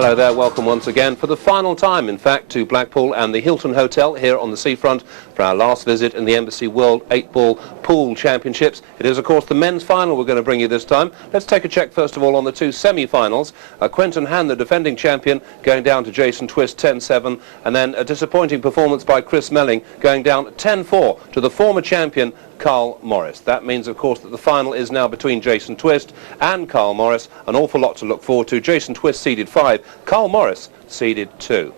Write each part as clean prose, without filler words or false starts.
Hello there, welcome once again for the final time, in fact, to Blackpool and the Hilton Hotel here on the seafront for our last visit in the Embassy World 8-Ball Pool Championships. It is, of course, the men's final we're going to bring you this time. Let's take a check, first of all, on the two semi-finals. Quentin Hann, the defending champion, going down to Jason Twist 10-7, and then a disappointing performance by Chris Melling, going down 10-4 to the former champion, Carl Morris. That means, of course, that the final is now between Jason Twist and Carl Morris. An awful lot to look forward to. Jason Twist seeded 5, Carl Morris seeded 2.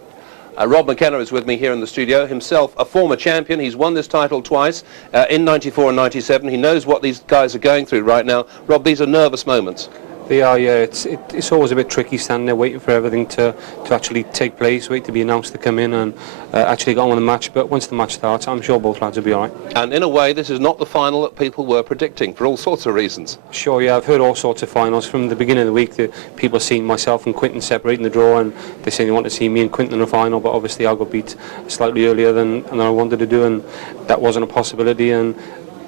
Rob McKenna is with me here in the studio, himself a former champion. He's won this title twice, in 94 and 97. He knows what these guys are going through right now. Rob, these are nervous moments. They are, yeah. It's always a bit tricky standing there waiting for everything to actually take place, wait to be announced to come in and actually get on with the match. But once the match starts, I'm sure both lads will be all right. And in a way, this is not the final that people were predicting for all sorts of reasons. Sure, yeah. I've heard all sorts of finals from the beginning of the week. That people have seen myself and Quinton separating the draw, and they say they want to see me and Quinton in the final. But obviously, I got beat slightly earlier than I wanted to do, and that wasn't a possibility. And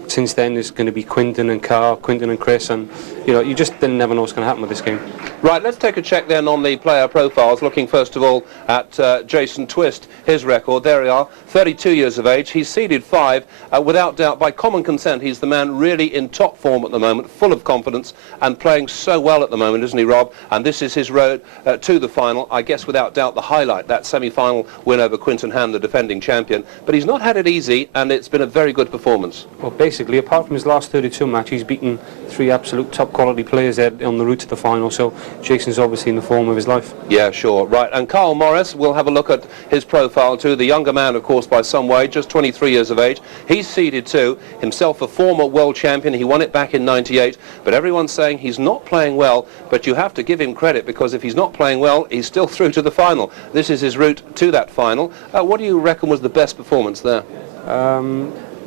since then, there's going to be Quinton and Carl, Quinton and Chris, and you just never know what's going to happen with this game. Right, let's take a check then on the player profiles, looking first of all at Jason Twist, his record. There we are, 32 years of age. He's seeded 5. Without doubt, by common consent, he's the man really in top form at the moment, full of confidence and playing so well at the moment, isn't he, Rob? And this is his road to the final. I guess without doubt the highlight, that semi-final win over Quinton Hann, the defending champion. But he's not had it easy, and it's been a very good performance. Well, basically, apart from his last 32 match, he's beaten 3 absolute top quality players there on the route to the final, so Jason's obviously in the form of his life. Yeah, sure. Right, and Carl Morris, we'll have a look at his profile too. The younger man, of course, by some way, just 23 years of age. He's seeded 2, himself a former world champion. He won it back in 98, but everyone's saying he's not playing well, but you have to give him credit, because if he's not playing well, he's still through to the final. This is his route to that final. What do you reckon was the best performance there?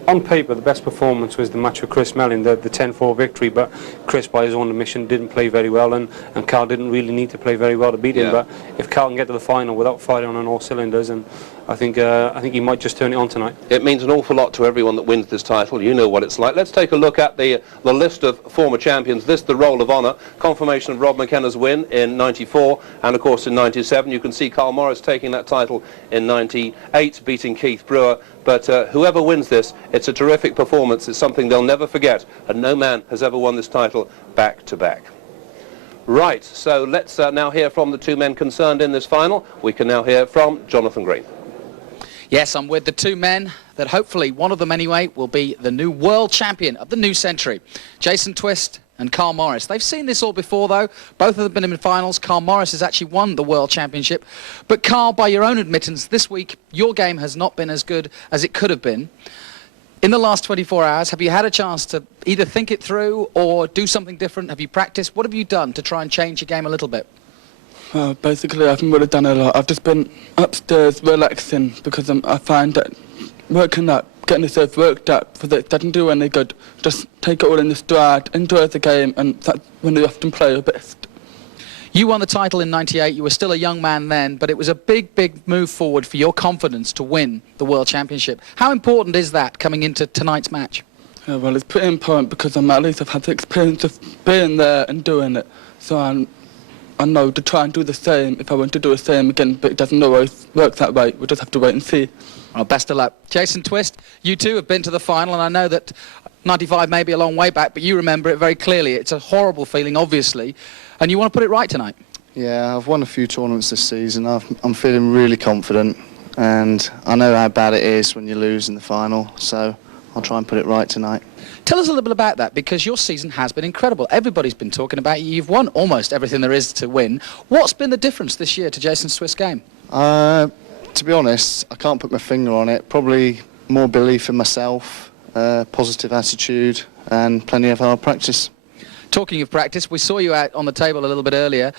On paper, the best performance was the match with Chris Melling, the 10-4 victory, but Chris, by his own admission, didn't play very well, and Carl didn't really need to play very well to beat him. But if Carl can get to the final without firing on all cylinders, and I think he might just turn it on tonight. It means an awful lot to everyone that wins this title. You know what it's like. Let's take a look at the list of former champions. This, the Roll of Honour, confirmation of Rob McKenna's win in 94, and of course in 97. You can see Carl Morris taking that title in 98, beating Keith Brewer. But whoever wins this, it's a terrific performance. It's something they'll never forget, and no man has ever won this title back-to-back. Right, so let's now hear from the two men concerned in this final. We can now hear from Jonathan Green. Yes, I'm with the two men that hopefully, one of them anyway, will be the new world champion of the new century. Jason Twist and Carl Morris. They've seen this all before, though. Both of them have been in finals. Carl Morris has actually won the World Championship. But Carl, by your own admittance, this week, your game has not been as good as it could have been. In the last 24 hours, have you had a chance to either think it through or do something different? Have you practiced? What have you done to try and change your game a little bit? Basically, I haven't really done a lot. I've just been upstairs relaxing, because I find that working up, getting yourself worked up for that doesn't do any good. Just take it all in the stride, enjoy the game, and that's when you often play your best. You won the title in 98. You were still a young man then, but it was a big, big move forward for your confidence to win the World Championship. How important is that coming into tonight's match? Yeah, well, it's pretty important, because at least I've had the experience of being there and doing it. So I know to try and do the same if I want to do the same again, but it doesn't always work that way. We'll just have to wait and see. Well, best of luck. Jason Twist, you too have been to the final, and I know that 95 may be a long way back, but you remember it very clearly. It's a horrible feeling, obviously, and you want to put it right tonight. Yeah, I've won a few tournaments this season. I'm feeling really confident, and I know how bad it is when you lose in the final, so I'll try and put it right tonight. Tell us a little bit about that, because your season has been incredible. Everybody's been talking about you. You've won almost everything there is to win. What's been the difference this year to Jason Twist's game? To be honest, I can't put my finger on it. Probably more belief in myself, positive attitude, and plenty of hard practice. Talking of practice, we saw you out on the table a little bit earlier.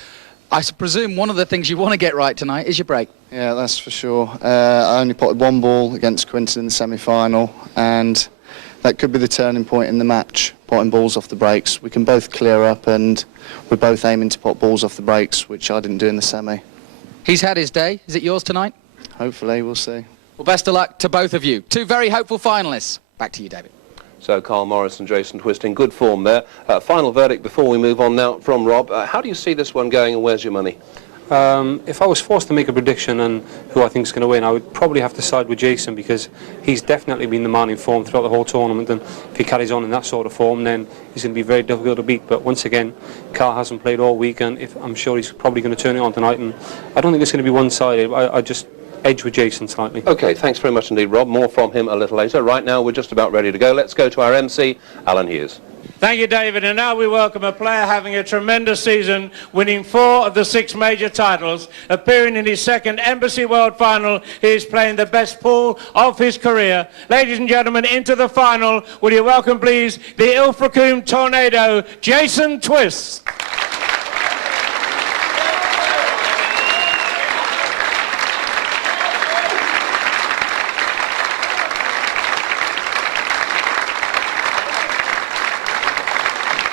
I presume one of the things you want to get right tonight is your break. Yeah, that's for sure. I only potted 1 ball against Quinton in the semi-final, and that could be the turning point in the match, potting balls off the breaks. We can both clear up, and we're both aiming to pot balls off the breaks, which I didn't do in the semi. He's had his day. Is it yours tonight? Hopefully, we'll see. Well, best of luck to both of you. Two very hopeful finalists. Back to you, David. So Carl Morris and Jason Twist in good form there. Final verdict before we move on now from Rob. How do you see this one going, and where's your money? If I was forced to make a prediction on who I think is going to win, I would probably have to side with Jason, because he's definitely been the man in form throughout the whole tournament, and if he carries on in that sort of form, then he's going to be very difficult to beat. But once again, Carl hasn't played all week, and I'm sure he's probably going to turn it on tonight, and I don't think it's going to be one-sided. I just edge with Jason slightly. Okay, thanks very much indeed, Rob. More from him a little later. Right now, we're just about ready to go. Let's go to our MC, Alan Hughes. Thank you, David. And now we welcome a player having a tremendous season, winning 4 of the 6 major titles. Appearing in his second Embassy World Final, he is playing the best pool of his career. Ladies and gentlemen, into the final, will you welcome, please, the Ilfracombe Tornado, Jason Twist.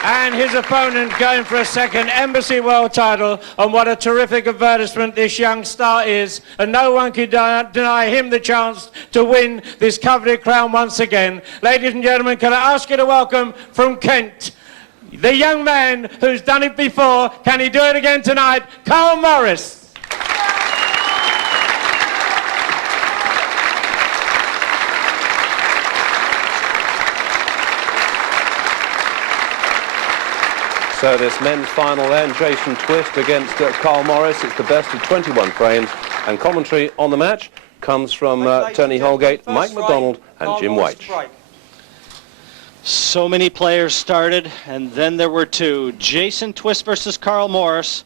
And his opponent going for a second Embassy World title, and what a terrific advertisement this young star is, and no one can deny him the chance to win this coveted crown once again. Ladies and gentlemen, can I ask you to welcome from Kent, the young man who's done it before, can he do it again tonight, Carl Morris. So this men's final then, Jason Twist against Carl Morris. It's the best of 21 frames, and commentary on the match comes from Tony Holgate, Mike McDonald and Jim White. So many players started, and then there were 2. Jason Twist versus Carl Morris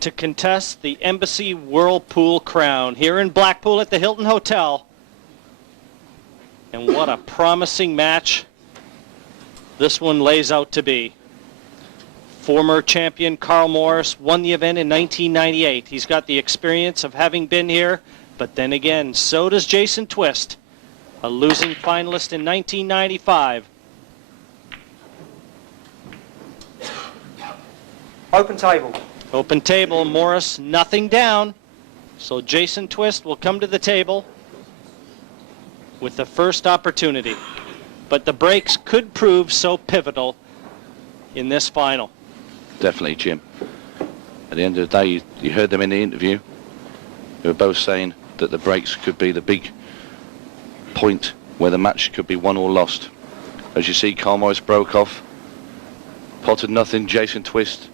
to contest the Embassy Whirlpool crown here in Blackpool at the Hilton Hotel. And what a promising match this one lays out to be. Former champion Carl Morris won the event in 1998. He's got the experience of having been here, but then again, so does Jason Twist, a losing finalist in 1995. Open table. Open table, Morris nothing down. So Jason Twist will come to the table with the first opportunity. But the breaks could prove so pivotal in this final. Definitely, Jim. At the end of the day, you heard them in the interview. They were both saying that the breaks could be the big point where the match could be won or lost. As you see, Carl Morris broke off, potted nothing, Jason Twist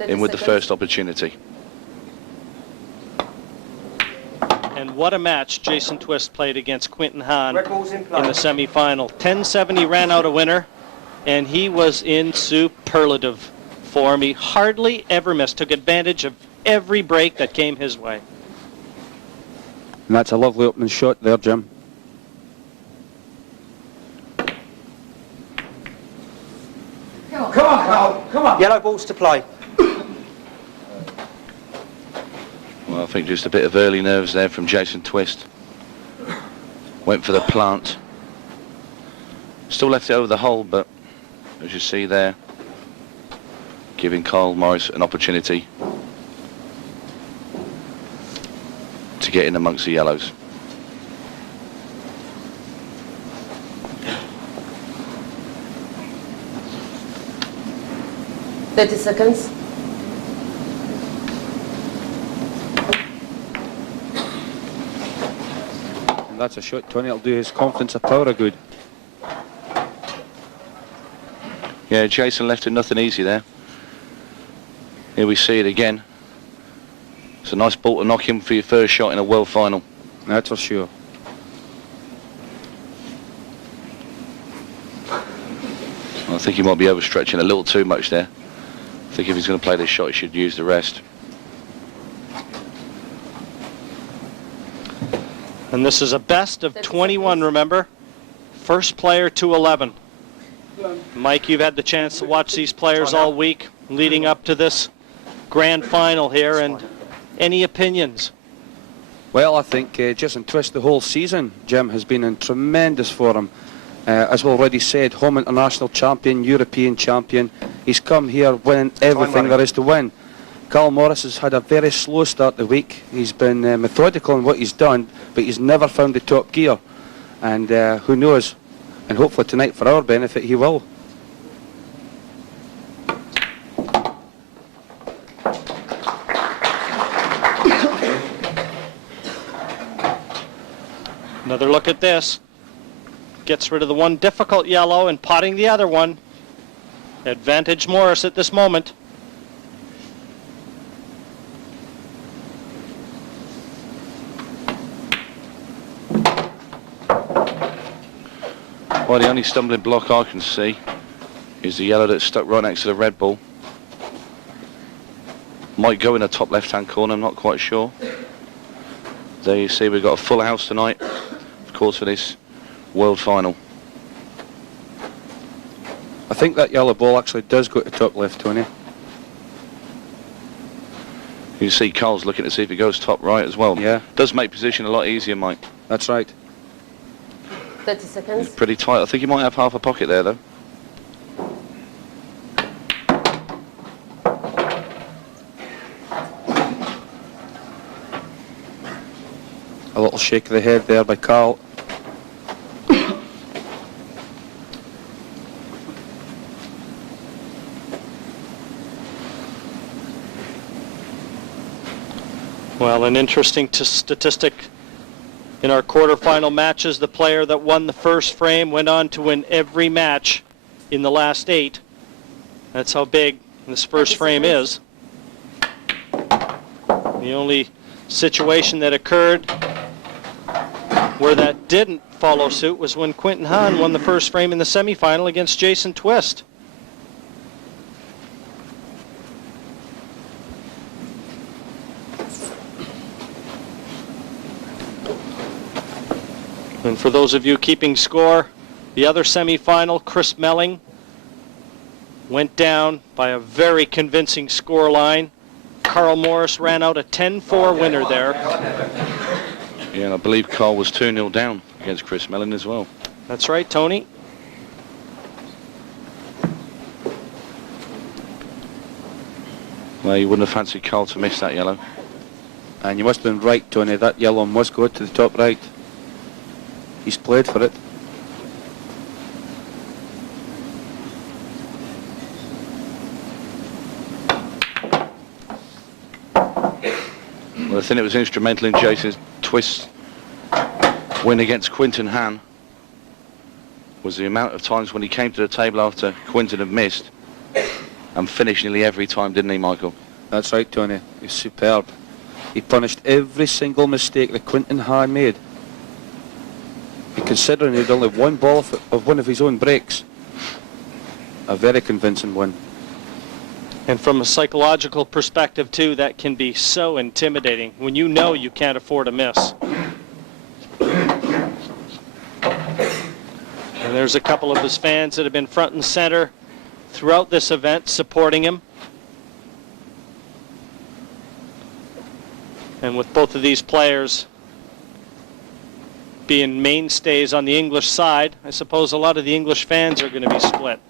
in with the first opportunity. And what a match Jason Twist played against Quinton Hahn in the semi-final. 10-7, he ran out a winner, and he was in superlative form. He hardly ever missed, took advantage of every break that came his way. And that's a lovely opening shot there, Jim. Come on, Carl. Come on. Yellow balls to play. Well, I think just a bit of early nerves there from Jason Twist. Went for the plant. Still left it over the hole, but as you see there, giving Carl Morris an opportunity to get in amongst the yellows. Thirty seconds. And that's a shot, Tony. It'll do his confidence a power of good. Yeah, Jason left it nothing easy there. Here we see it again. It's a nice ball to knock him for your first shot in a world final. That's for sure. I think he might be overstretching a little too much there. I think if he's going to play this shot, he should use the rest. And this is a best of 21, remember? First player to 11. Mike, you've had the chance to watch these players all week leading up to this grand final here, and any opinions? Well, I think Jason Twist the whole season, Jim, has been in tremendous form. As we already said, home international champion, European champion. He's come here winning everything there is to win. Carl Morris has had a very slow start the week. He's been methodical in what he's done, but he's never found the top gear. And who knows, and hopefully tonight for our benefit he will. look at this. Gets rid of the one difficult yellow and potting the other one. Advantage Morris at this moment. Well, the only stumbling block I can see is the yellow that's stuck right next to the red ball. Might go in the top left-hand corner, I'm not quite sure. There you see we've got a full house tonight, of course, for this World Final. I think that yellow ball actually does go to top left, Tony. You can see Carl's looking to see if it goes top right as well. Yeah. Does make position a lot easier, Mike. That's right. 30 seconds. It's pretty tight. I think he might have half a pocket there, though. A little shake of the head there by Carl. Well, an interesting statistic. In our quarterfinal matches, the player that won the first frame went on to win every match in the last 8. That's how big this first frame is. The only situation that occurred where that didn't follow suit was when Quinton Hahn won the first frame in the semifinal against Jason Twist. And for those of you keeping score, the other semifinal, Chris Melling, went down by a very convincing score line. Carl Morris ran out a 10-4 winner there. Yeah, and I believe Carl was 2-0 down against Chris Mellon as well. That's right, Tony. Well, you wouldn't have fancied Carl to miss that yellow. And you must have been right, Tony. That yellow must go to the top right. He's played for it. Well, I think it was instrumental in Jason's Twist win against Quinton Hahn was the amount of times when he came to the table after Quinton had missed and finished nearly every time, didn't he, Michael? That's right, Tony. He's superb. He punished every single mistake that Quinton Hahn made. And considering he'd only one ball of one of his own breaks, a very convincing win. And from a psychological perspective, too, that can be so intimidating when you know you can't afford a miss. And there's a couple of his fans that have been front and center throughout this event supporting him. And with both of these players being mainstays on the English side, I suppose a lot of the English fans are going to be split.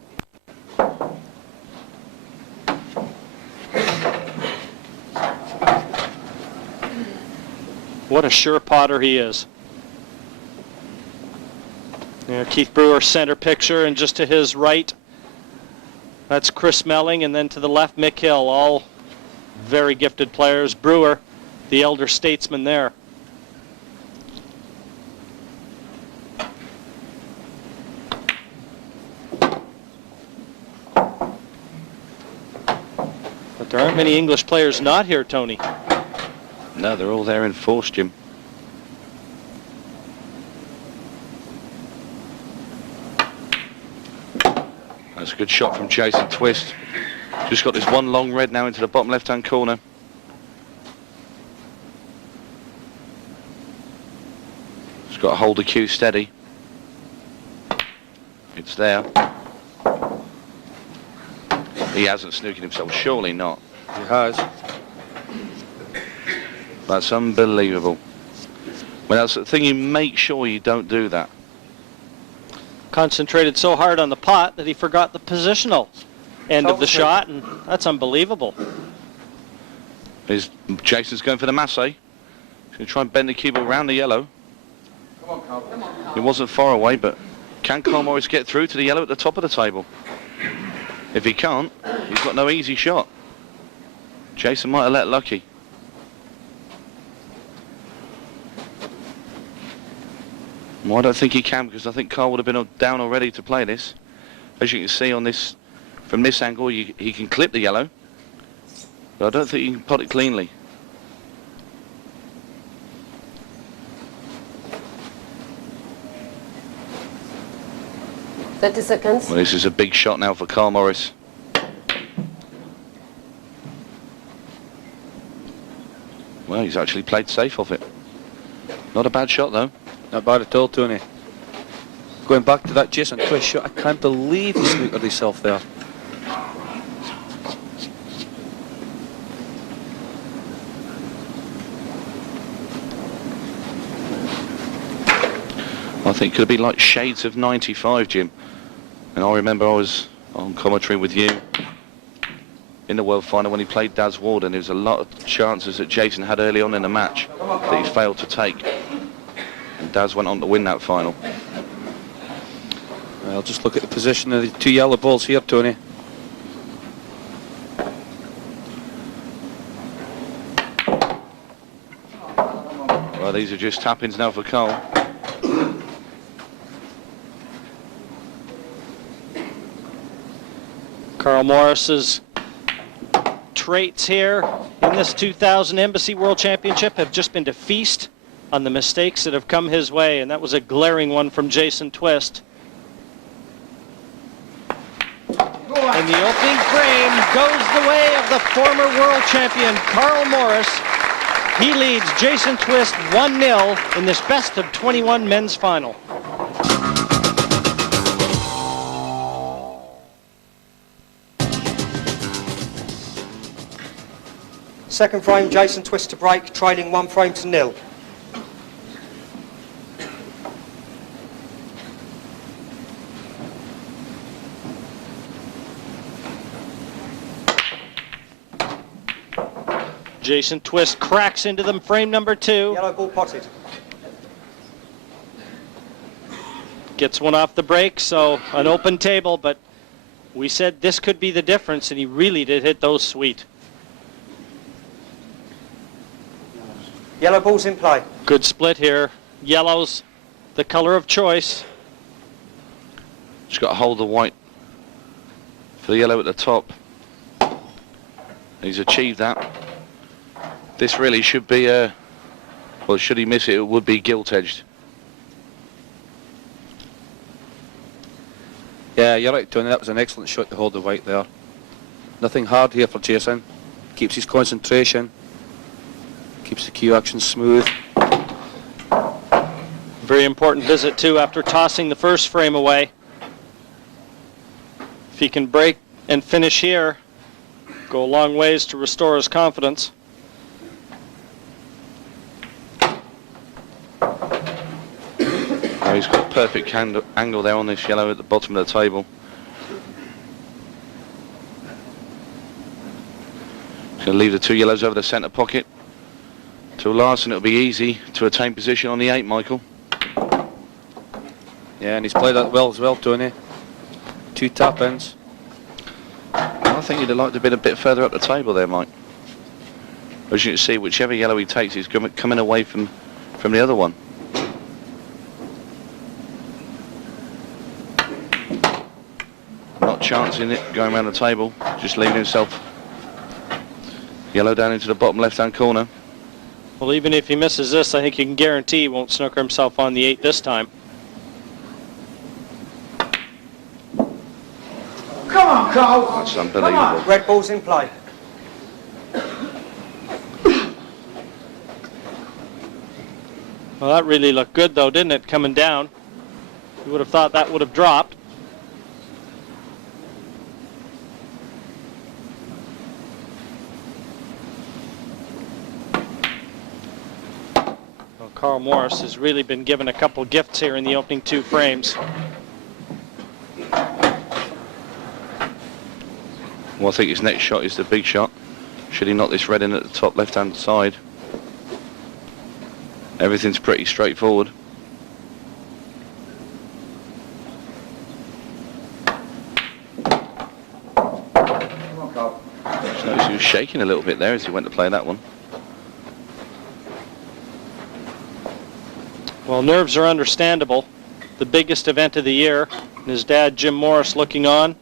What a sure potter he is. There, Keith Brewer center picture, and just to his right, that's Chris Melling, and then to the left, Mick Hill, all very gifted players. Brewer, the elder statesman there. But there aren't many English players not here, Tony. No, they're all there in force, Jim. That's a good shot from Jason Twist. Just got this one long red now into the bottom left-hand corner. Just got to hold the cue steady. It's there. He hasn't snookered himself, surely not. He has. That's unbelievable. Well, that's the thing, you make sure you don't do that. Concentrated so hard on the pot that he forgot the positional end of the shot, and that's unbelievable. Jason's going for the masse. He's going to try and bend the cue ball around the yellow. Come on, Carl. It wasn't far away, but can Carl Morris get through to the yellow at the top of the table? If he can't, he's got no easy shot. Jason might have let lucky. Well, I don't think he can, because I think Carl would have been down already to play this. As you can see on this, from this angle, he can clip the yellow, but I don't think he can pot it cleanly. Thirty seconds. Well, this is a big shot now for Carl Morris. Well, he's actually played safe off it. Not a bad shot, though. Not bad at all, Tony. Going back to that Jason Twist shot, I can't believe he snookered himself there. I think it could be like shades of 95, Jim. And I remember I was on commentary with you in the World Final when he played Daz Ward, and there was a lot of chances that Jason had early on in the match that he failed to take. And Daz went on to win that final. Well, just look at the position of the two yellow balls here, Tony. Well, these are just tap-ins now for Carl. Carl Morris's traits here in this 2000 Embassy World Championship have just been to feast on the mistakes that have come his way, and that was a glaring one from Jason Twist. And the opening frame goes the way of the former world champion Carl Morris. He leads Jason Twist 1-0 in this best of 21 men's final. Second frame, Jason Twist to break, trailing 1 frame to 0. Jason Twist cracks into them, frame number 2. Yellow ball potted. Gets one off the break, so an open table, but we said this could be the difference, and he really did hit those sweet. Yellow ball's in play. Good split here. Yellow's the color of choice. Just got to hold the white for the yellow at the top. He's achieved that. This really should be well, should he miss it, it would be gilt-edged. Yeah, you're right, Tony. That was an excellent shot to hold the white there. Nothing hard here for Jason. Keeps his concentration. Keeps the cue action smooth. Very important visit, too, after tossing the first frame away. If he can break and finish here, go a long ways to restore his confidence. He's got a perfect angle there on this yellow at the bottom of the table. He's going to leave the two yellows over the centre pocket to Larson. It'll be easy to attain position on the 8, Michael. Yeah, and he's played that well as well, Tony. 2 tap-ins. I think he'd have liked to have been a bit further up the table there, Mike. As you can see, whichever yellow he takes, he's coming away from the other one. Not chancing it, going around the table, just leaving himself yellow down into the bottom left-hand corner. Well, even if he misses this, I think you can guarantee he won't snooker himself on the 8 this time. Come on, Carl. That's unbelievable. Red ball's in play. Well, that really looked good, though, didn't it, coming down? You would have thought that would have dropped. Well, Carl Morris has really been given a couple gifts here in the opening 2 frames. Well, I think his next shot is the big shot. Should he knock this red in at the top left-hand side? Everything's pretty straightforward. Just noticed he was shaking a little bit there as he went to play that one. Well, nerves are understandable. The biggest event of the year, and his dad, Jim Morris, looking on.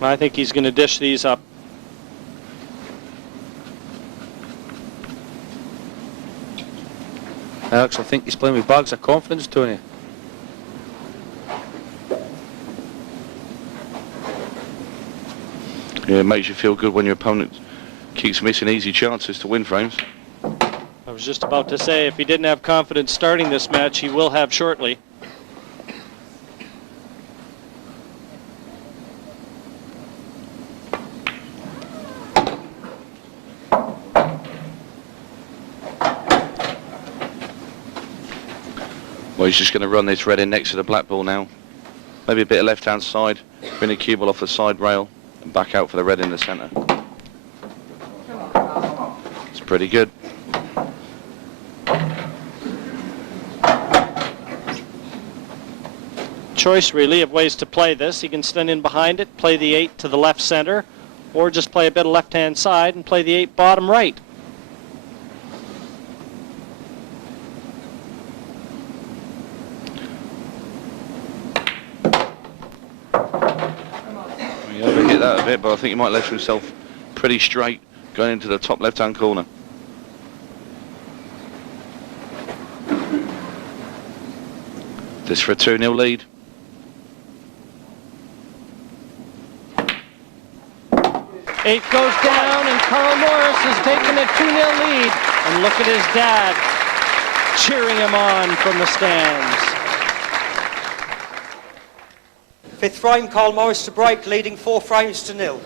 I think he's going to dish these up. Alex, I think he's playing with bags of confidence, Tony. Yeah, it makes you feel good when your opponent keeps missing easy chances to win frames. I was just about to say, if he didn't have confidence starting this match, he will have shortly. Well, he's just going to run this red in next to the black ball now. Maybe a bit of left-hand side, bring the cue ball off the side rail, and back out for the red in the centre. It's pretty good. Choice, really, of ways to play this. He can stand in behind it, play the 8 to the left center, or just play a bit of left-hand side and play the 8 bottom right. He overhit that a bit, but I think he might left himself pretty straight going into the top left-hand corner. This for a 2-0 lead. Eight goes down, and Carl Morris has taken a 2-0 lead. And look at his dad cheering him on from the stands. Fifth frame, Carl Morris to break, leading 4 frames to 0.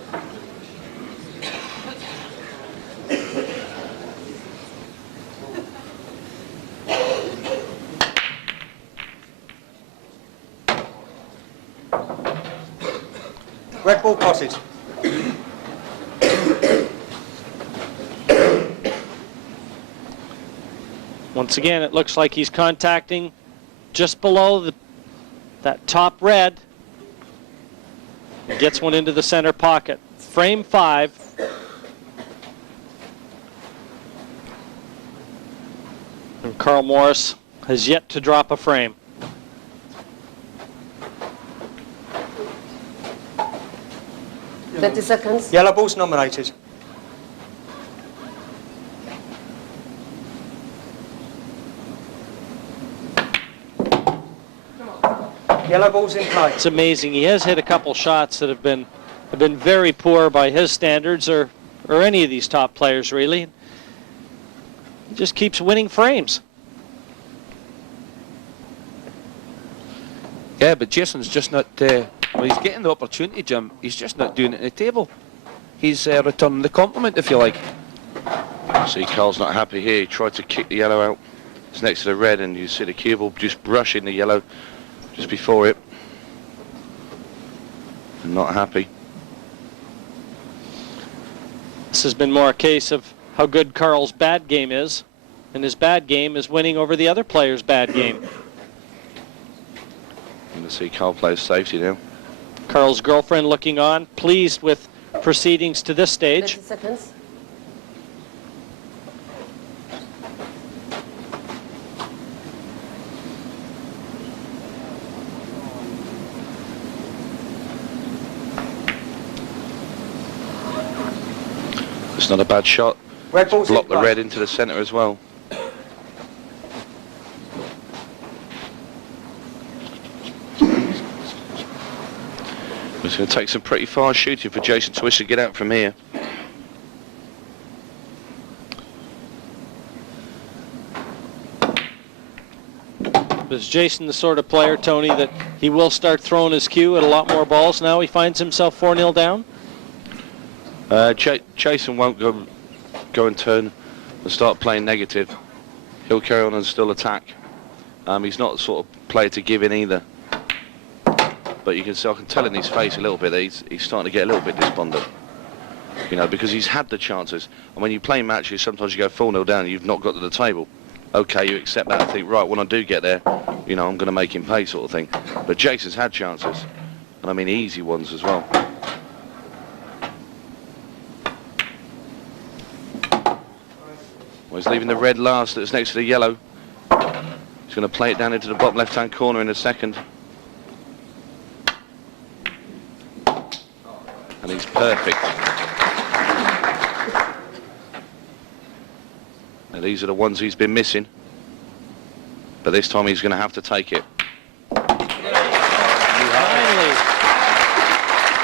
Red ball potted. Once again, it looks like he's contacting just below that top red. He gets one into the center pocket. Frame 5. And Carl Morris has yet to drop a frame. Yeah. 30 seconds. Yellow ball's nominated. Yellow ball's in play. It's amazing. He has hit a couple shots that have been very poor by his standards, or any of these top players, really. He just keeps winning frames. Yeah, but Jason's just not... well, he's getting the opportunity, Jim. He's just not doing it at the table. He's returning the compliment, if you like. See, Carl's not happy here. He tried to kick the yellow out. It's next to the red, and you see the cue ball just brushing the yellow just before it. I'm not happy. This has been more a case of how good Carl's bad game is, and his bad game is winning over the other player's bad game. And to see Carl play safety now. Carl's girlfriend looking on, pleased with proceedings to this stage. 30 seconds. It's not a bad shot. Red ball's Block in the play. red into the centre as well. It's going to take some pretty far shooting for Jason Twist to get out from here. Is Jason the sort of player, Tony, that he will start throwing his cue at a lot more balls now he finds himself 4-0 down? Jason won't go and turn and start playing negative. He'll carry on and still attack. He's not the sort of player to give in either. But you can see, I can tell in his face a little bit that he's starting to get a little bit despondent. You know, because he's had the chances. And when you play matches, sometimes you go 4-0 down and you've not got to the table. Okay, you accept that and think, right, when I do get there, you know, I'm going to make him pay sort of thing. But Jason's had chances. And I mean easy ones as well. He's leaving the red last that's next to the yellow. He's going to play it down into the bottom left-hand corner in a second. And he's perfect. Now these are the ones he's been missing. But this time he's going to have to take it.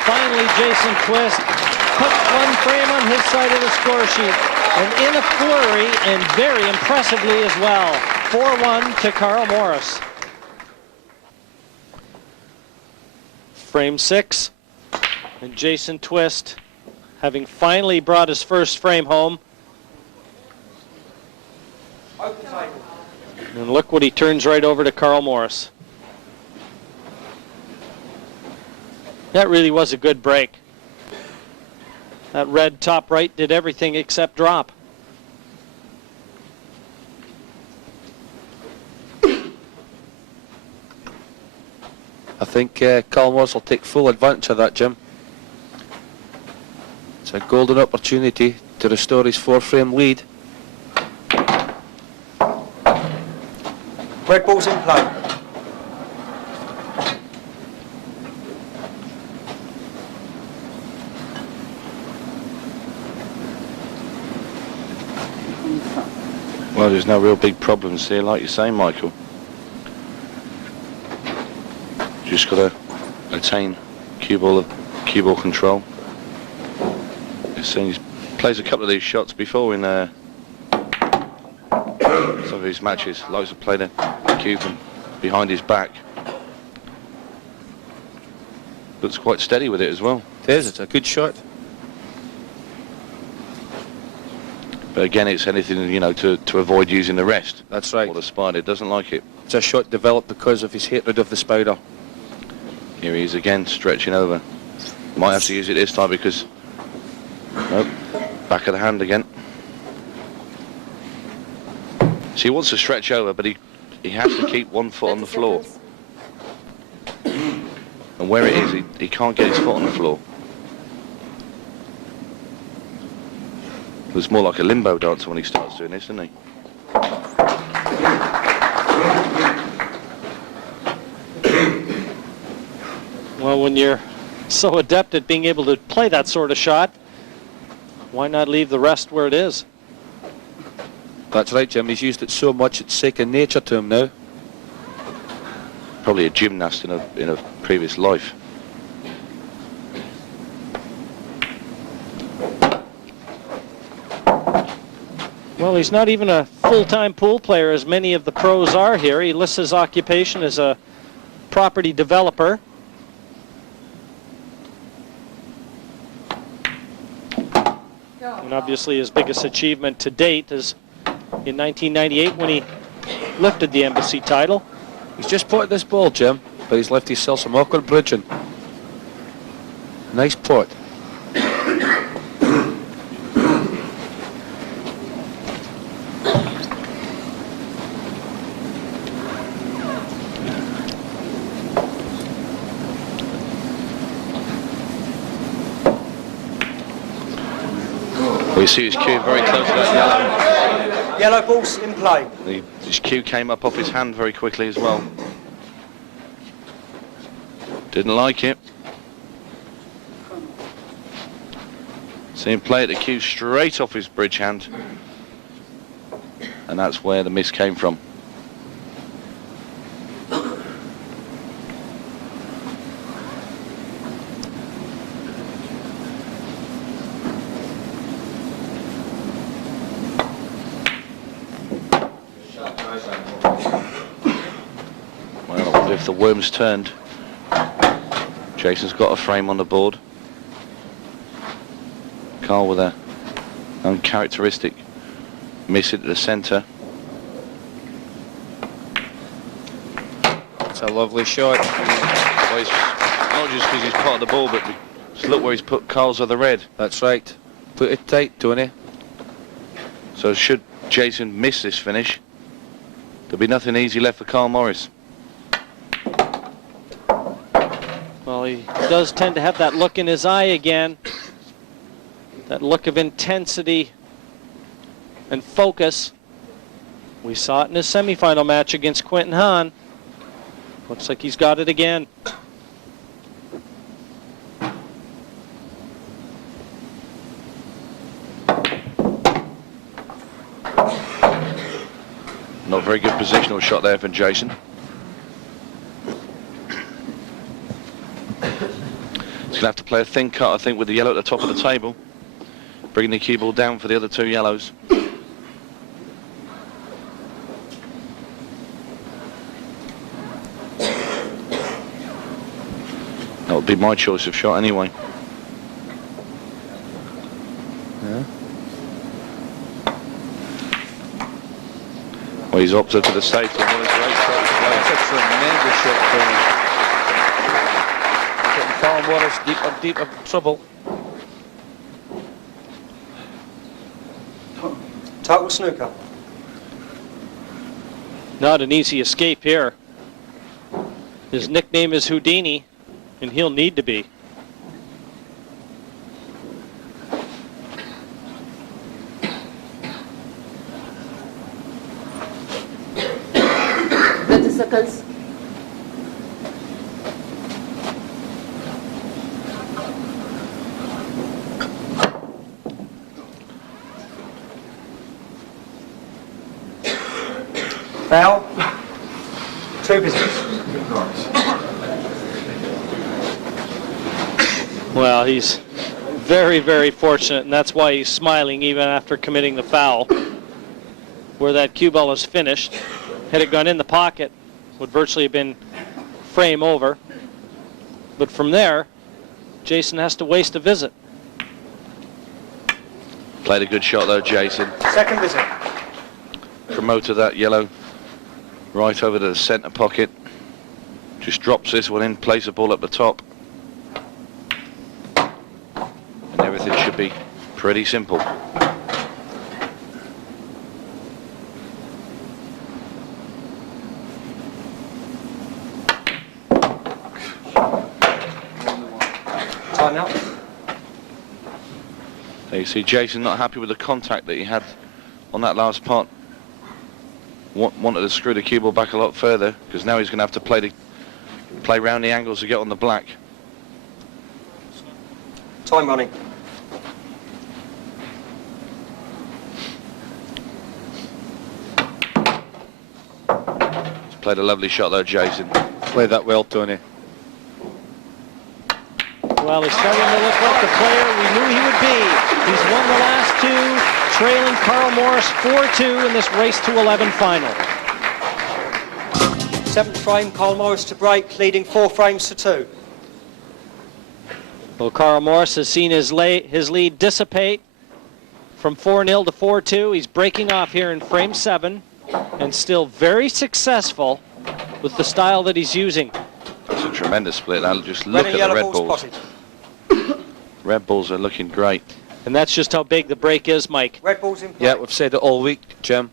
Finally, Jason Twist puts one frame on his side of the score sheet. And in a flurry, and very impressively as well. 4-1 to Carl Morris. Frame 6. And Jason Twist, having finally brought his first frame home. And look what he turns right over to Carl Morris. That really was a good break. That red top right did everything except drop. I think Carl Morris will take full advantage of that, Jim. It's a golden opportunity to restore his 4-frame lead. Red ball's in play. Well, there's no real big problems here, like you say, Michael. Just got to attain cue ball control. He plays a couple of these shots before in some of his matches. Likes to play the cue from behind his back. Looks quite steady with it as well. It is, it's a good shot. But again, it's anything, you know, to avoid using the rest. That's right. Or the spider doesn't like it. It's a shot developed because of his hatred of the spider. Here he is again, stretching over. Might have to use it this time because... Nope, back of the hand again. So he wants to stretch over, but he has to keep one foot on the floor. And where it is, he can't get his foot on the floor. It's more like a limbo dancer when he starts doing this, isn't he? Well, when you're so adept at being able to play that sort of shot, why not leave the rest where it is? That's right, Jim. He's used it so much it's second nature to him now. Probably a gymnast in a previous life. Well, he's not even a full-time pool player as many of the pros are here. He lists his occupation as a property developer. And obviously his biggest achievement to date is in 1998 when he lifted the Embassy title. He's just potted this ball, Jim, but he's left himself some awkward bridging. Nice pot. We see his cue very close to that yellow. Yellow ball's in play. His cue came up off his hand very quickly as well. Didn't like it. See him play at the cue straight off his bridge hand. And that's where the miss came from. If the worm's turned, Jason's got a frame on the board. Carl with a uncharacteristic miss into the centre. It's a lovely shot. Well, it's not just because he's potted the ball, but just look where he's put Carl's other red. That's right. Put it tight, Tony. So should Jason miss this finish, there'll be nothing easy left for Carl Morris. Well, he does tend to have that look in his eye again. That look of intensity and focus. We saw it in his semifinal match against Quinton Hahn. Looks like he's got it again. Not very good positional shot there from Jason. He's going to have to play a thin cut, I think, with the yellow at the top of the table. Bringing the cue ball down for the other 2 yellows. That would be my choice of shot anyway. Yeah. Well, he's opted to the safety. What a great shot to play. That's a tremendous shot for him. Putting Carl Morris deeper trouble. Total snooker. Not an easy escape here. His nickname is Houdini, and he'll need to be. Seconds. Foul. 2 visits. Well, he's very, very fortunate, and that's why he's smiling even after committing the foul. Where that cue ball is finished, had it gone in the pocket, would virtually have been frame over. But from there, Jason has to waste a visit. Played a good shot though, Jason. Second visit. Promoted that yellow right over to the centre pocket. Just drops this one in, plays the ball up the top. And everything should be pretty simple. Time out. There you see Jason not happy with the contact that he had on that last part. Wanted to screw the cue ball back a lot further, because now he's going to have to play round the angles to get on the black. Time running. He's played a lovely shot though, Jason. Played that well, Tony. Well, he's starting to look like the player we knew he would be. He's won the last 2, trailing Carl Morris 4-2 in this race to 11 final. 7th frame, Carl Morris to break, leading 4 frames to 2. Well, Carl Morris has seen his lead dissipate from 4-0 to 4-2. He's breaking off here in frame 7 and still very successful with the style that he's using. It's a tremendous split. Now just look at the red balls. Red balls are looking great. And that's just how big the break is, Mike. Red balls in play. Yeah, we've said it all week, Jim.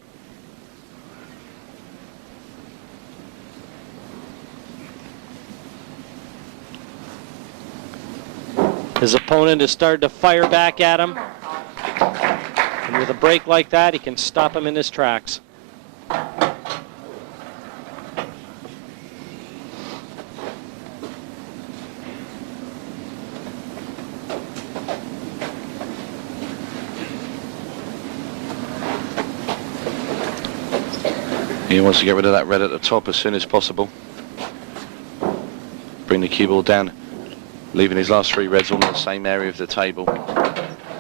His opponent has started to fire back at him. And with a break like that, he can stop him in his tracks. He wants to get rid of that red at the top as soon as possible. Bring the cue ball down, leaving his last 3 reds all in the same area of the table.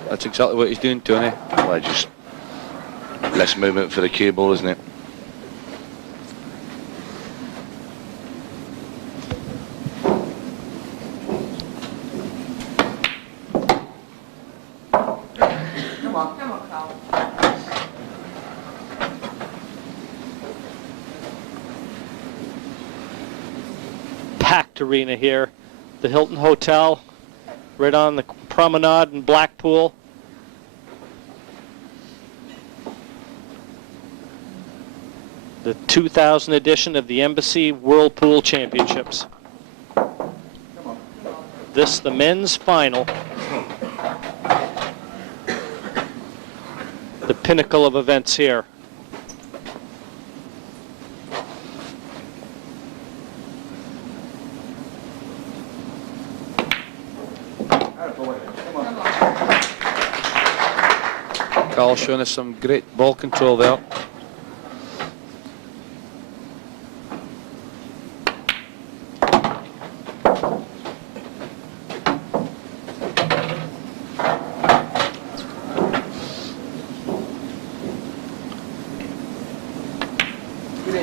That's exactly what he's doing, Tony. Well, just less movement for the cue ball, isn't it? Come on, Carl. Packed arena here. The Hilton Hotel, right on the promenade in Blackpool. The 2000 edition of the Embassy World Pool Championships. This, the men's final. The pinnacle of events here. Carl showing us some great ball control there.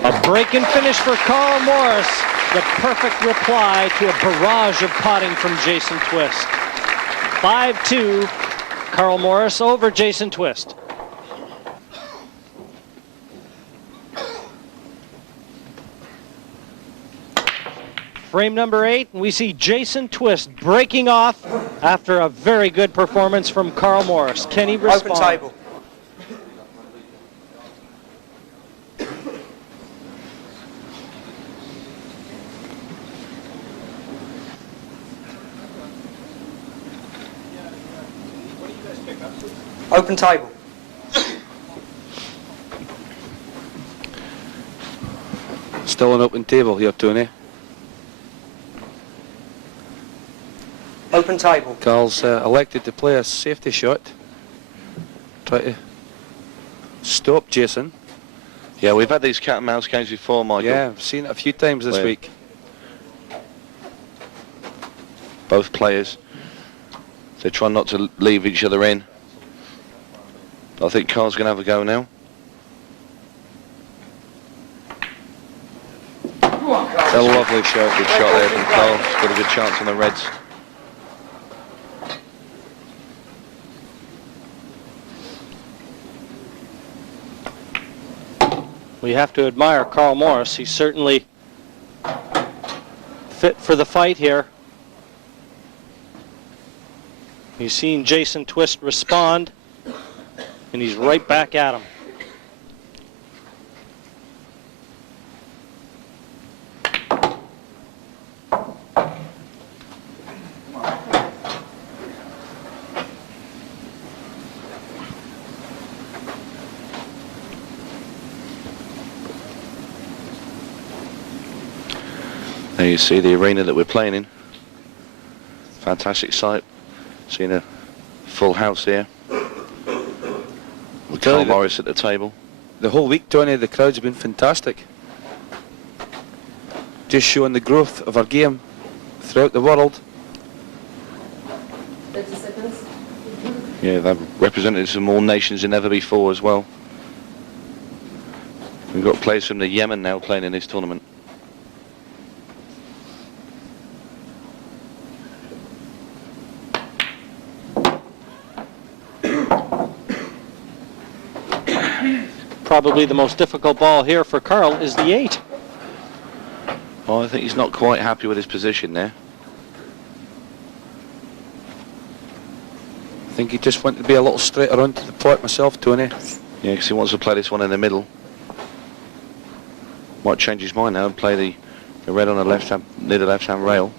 A break and finish for Carl Morris. The perfect reply to a barrage of potting from Jason Twist. 5-2, Carl Morris over Jason Twist. Frame number 8, and we see Jason Twist breaking off after a very good performance from Carl Morris. Can he respond? Open table. Open table. Still an open table here, Tony. Open table. Carl's elected to play a safety shot. Try to stop Jason. Yeah, we've had these cat and mouse games before, Michael. Yeah, I've seen it a few times this week. Both players, they try not to leave each other in. I think Carl's going to have a go now. A lovely shot, good shot there from Carl. He's got a good chance on the Reds. We have to admire Carl Morris. He's certainly fit for the fight here. He's seen Jason Twist respond, and he's right back at him. There you see the arena that we're playing in. Fantastic sight. Seeing a full house here. With Carl Morris at the table. The whole week, Tony, the crowds have been fantastic. Just showing the growth of our game throughout the world. 30 seconds. Yeah, they've represented some more nations than ever before as well. We've got players from the Yemen now playing in this tournament. Probably the most difficult ball here for Carl is the 8. Oh, I think he's not quite happy with his position there. I think he just wanted to be a little straighter onto the point myself, Tony. Yeah, because he wants to play this one in the middle. Might change his mind now and play the red on the left hand, near the left hand rail.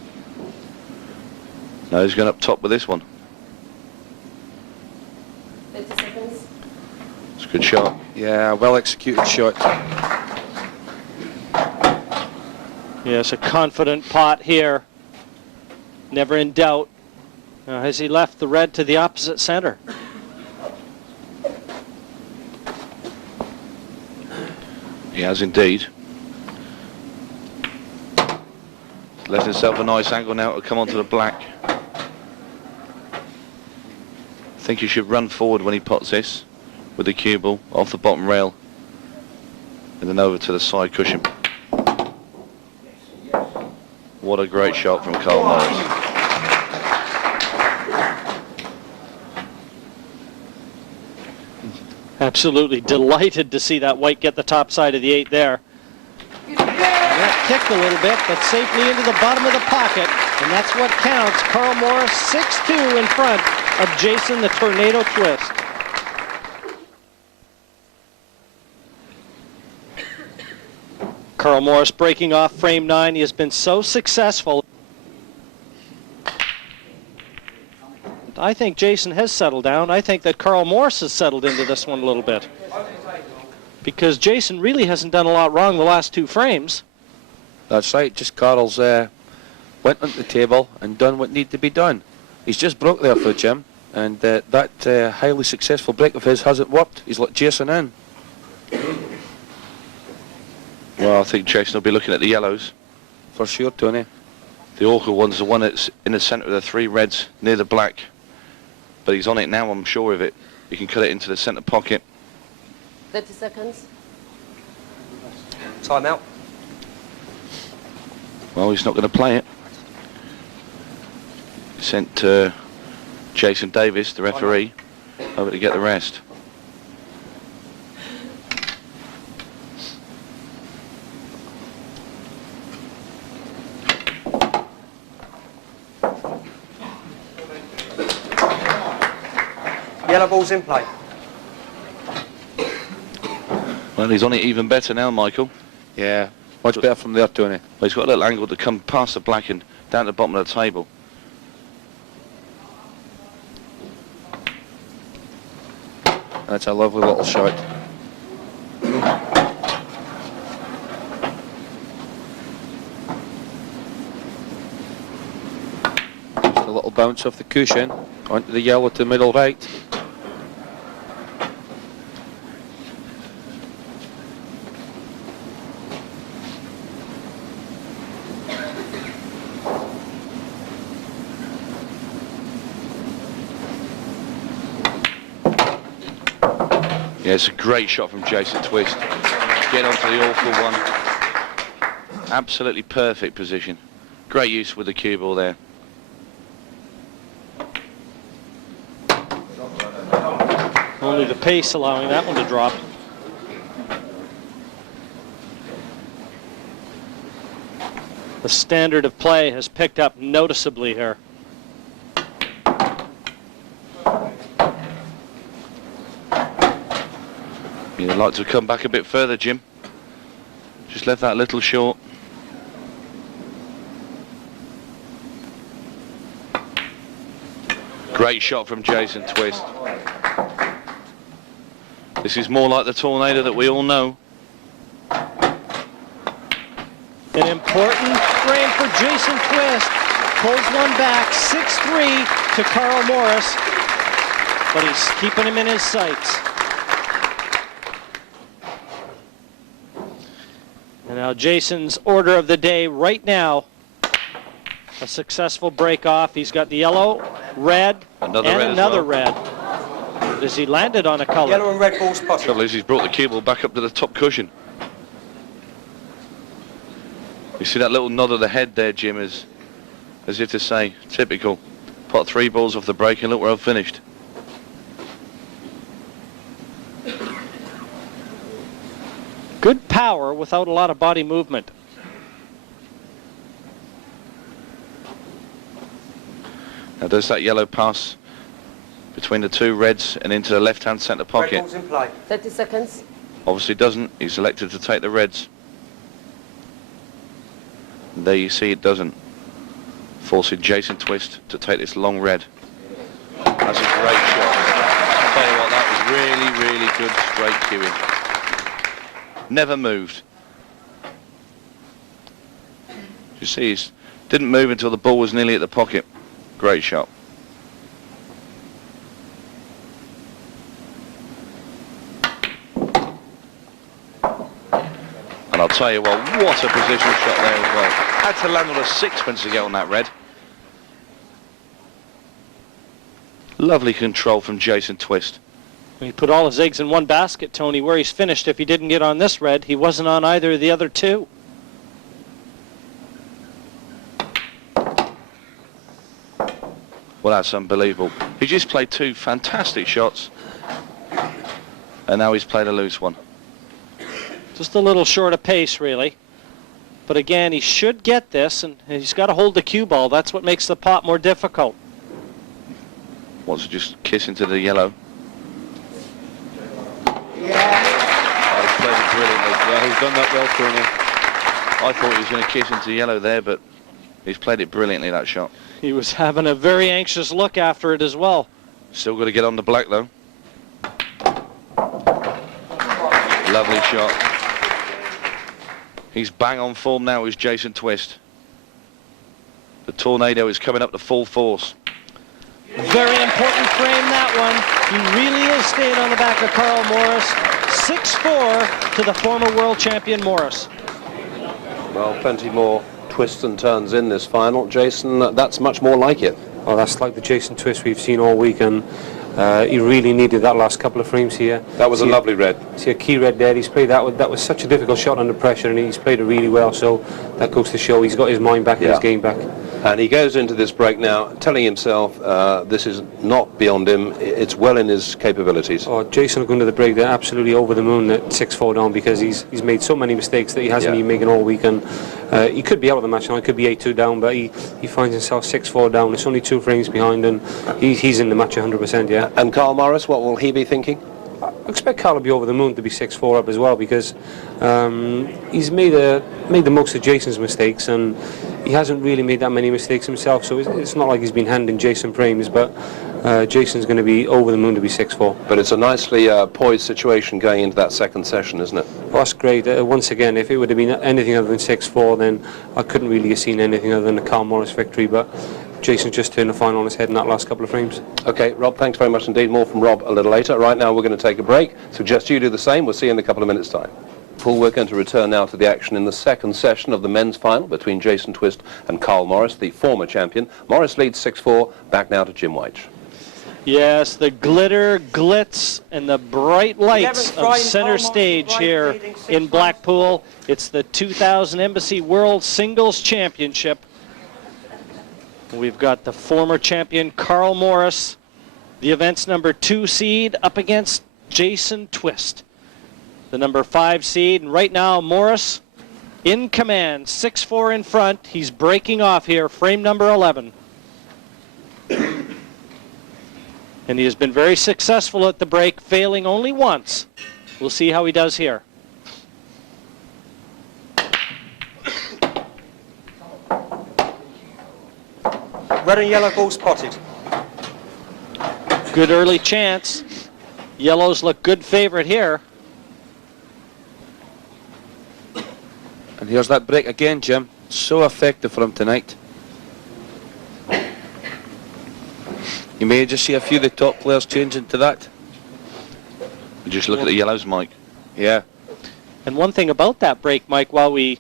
No, he's going up top with this one. 30 seconds. It's a good shot. Yeah, well executed shot. Yes, a confident pot here. Never in doubt. Now, has he left the red to the opposite center? He has indeed. Left himself a nice angle now to come onto the black. I think he should run forward when he pots this with the cue ball off the bottom rail and then over to the side cushion. What a great shot from Carl Morris. Absolutely delighted to see that white get the top side of the 8 there. That kicked a little bit, but safely into the bottom of the pocket, and that's what counts. Carl Morris 6-2 in front of Jason the Tornado Twist. Carl Morris breaking off frame 9. He has been so successful. I think Jason has settled down. I think that Carl Morris has settled into this one a little bit. Because Jason really hasn't done a lot wrong the last 2 frames. That's right, just Carl's went on the table and done what needed to be done. He's just broke there for Jim, and that highly successful break of his hasn't worked. He's let Jason in. Well, I think Jason will be looking at the yellows. For sure, Tony. The awkward one's the one that's in the centre of the 3 reds near the black. But he's on it now, I'm sure of it. He can cut it into the centre pocket. 30 seconds. Time out. Well, he's not going to play it. He sent Jason Davis, the referee, over to get the rest. Yellow ball's in play. Well, he's on it even better now, Michael. Yeah, much better from there, Tony. Well, he's got a little angle to come past the black and down to the bottom of the table. That's a lovely little shot. Just a little bounce off the cushion onto the yellow to the middle right. Yeah, it's a great shot from Jason Twist. Get onto the awful one. Absolutely perfect position. Great use with the cue ball there. Only the pace allowing that one to drop. The standard of play has picked up noticeably here. You'd like to come back a bit further, Jim. Just left that a little short. Great shot from Jason Twist. This is more like the tornado that we all know. An important frame for Jason Twist. Pulls one back, 6-3 to Carl Morris, but he's keeping him in his sights. And now Jason's order of the day right now, a successful break off. He's got the yellow, red, another red. As he landed on a color. Yellow and red balls potted. Trouble is he's brought the cue ball back up to the top cushion. You see that little nod of the head there, Jim, as if to say, typical. Pot 3 balls off the break and look where I've finished. Good power without a lot of body movement. Now does that yellow pass between the 2 reds and into the left-hand centre pocket? Red balls in play. 30 seconds. Obviously doesn't. He's elected to take the reds. And there you see it doesn't. Forcing Jason Twist to take this long red. That's a great shot. I'll tell you what, that was really, really good straight cueing. Never moved. You see, he didn't move until the ball was nearly at the pocket. Great shot. And I'll tell you what a positional shot there as well. Had to land on a sixpence to get on that red. Lovely control from Jason Twist. He put all his eggs in one basket, Tony, where he's finished. If he didn't get on this red, he wasn't on either of the other 2. Well, that's unbelievable. He just played 2 fantastic shots. And now he's played a loose one. Just a little short of pace, really. But again, he should get this, and he's got to hold the cue ball. That's what makes the pot more difficult. Wants to just kiss into the yellow. Yeah. Oh, he's played it brilliantly. Yeah, he's done that well, Tony. I thought he was going to kiss into yellow there, but He's played it brilliantly, that shot. He was having a very anxious look after it as well. Still got to get on the black, though. Lovely shot. He's bang on form now, is Jason Twist. The Tornado is coming up to full force. Very important frame, that one. He really is staying on the back of Carl Morris. 6-4 to the former world champion Morris. Well, plenty more twists and turns in this final. Jason, that's much more like it. Oh, that's like the Jason Twist we've seen all week, and he really needed that last couple of frames here. That was a lovely red. See a key red there. He's played that. That was such a difficult shot under pressure, and he's played it really well. So that goes to show he's got his mind back and his game back. And he goes into this break now telling himself this is not beyond him. It's well in his capabilities. Oh, Jason will go into the break. They're absolutely over the moon at 6-4 down, because he's made so many mistakes that he hasn't been making all week. And he could be out of the match now. He could be 8-2 down, but he finds himself 6-4 down. It's only 2 frames behind, and he's in the match 100%. Yeah. And Carl Morris, what will he be thinking? I expect Carl to be over the moon to be 6-4 up as well, because he's made the most of Jason's mistakes, and he hasn't really made that many mistakes himself, so it's not like he's been handing Jason frames, but Jason's going to be over the moon to be 6-4. But it's a nicely poised situation going into that second session, isn't it? Well, that's great. Once again, if it would have been anything other than 6-4, then I couldn't really have seen anything other than a Carl Morris victory, but Jason just turned the final on his head in that last couple of frames. Okay, Rob, thanks very much indeed. More from Rob a little later. Right now we're going to take a break. Suggest you do the same. We'll see you in a couple of minutes' time. Paul, we're going to return now to the action in the second session of the men's final between Jason Twist and Carl Morris, the former champion. Morris leads 6-4. Back now to Jim White. Yes, the glitter, glitz, and the bright lights of center stage here in Blackpool. It's the 2000 Embassy World Singles Championship. We've got the former champion Carl Morris, the event's number 2 seed, up against Jason Twist, the number 5 seed. And right now, Morris in command, 6-4 in front. He's breaking off here, frame number 11. And he has been very successful at the break, failing only once. We'll see how he does here. Red and yellow ball spotted. Good early chance. Yellows look good favorite here. And here's that break again, Jim. So effective for him tonight. You may just see a few of the top players changing to that. Just look at the yellows, Mike. Yeah. And one thing about that break, Mike, while we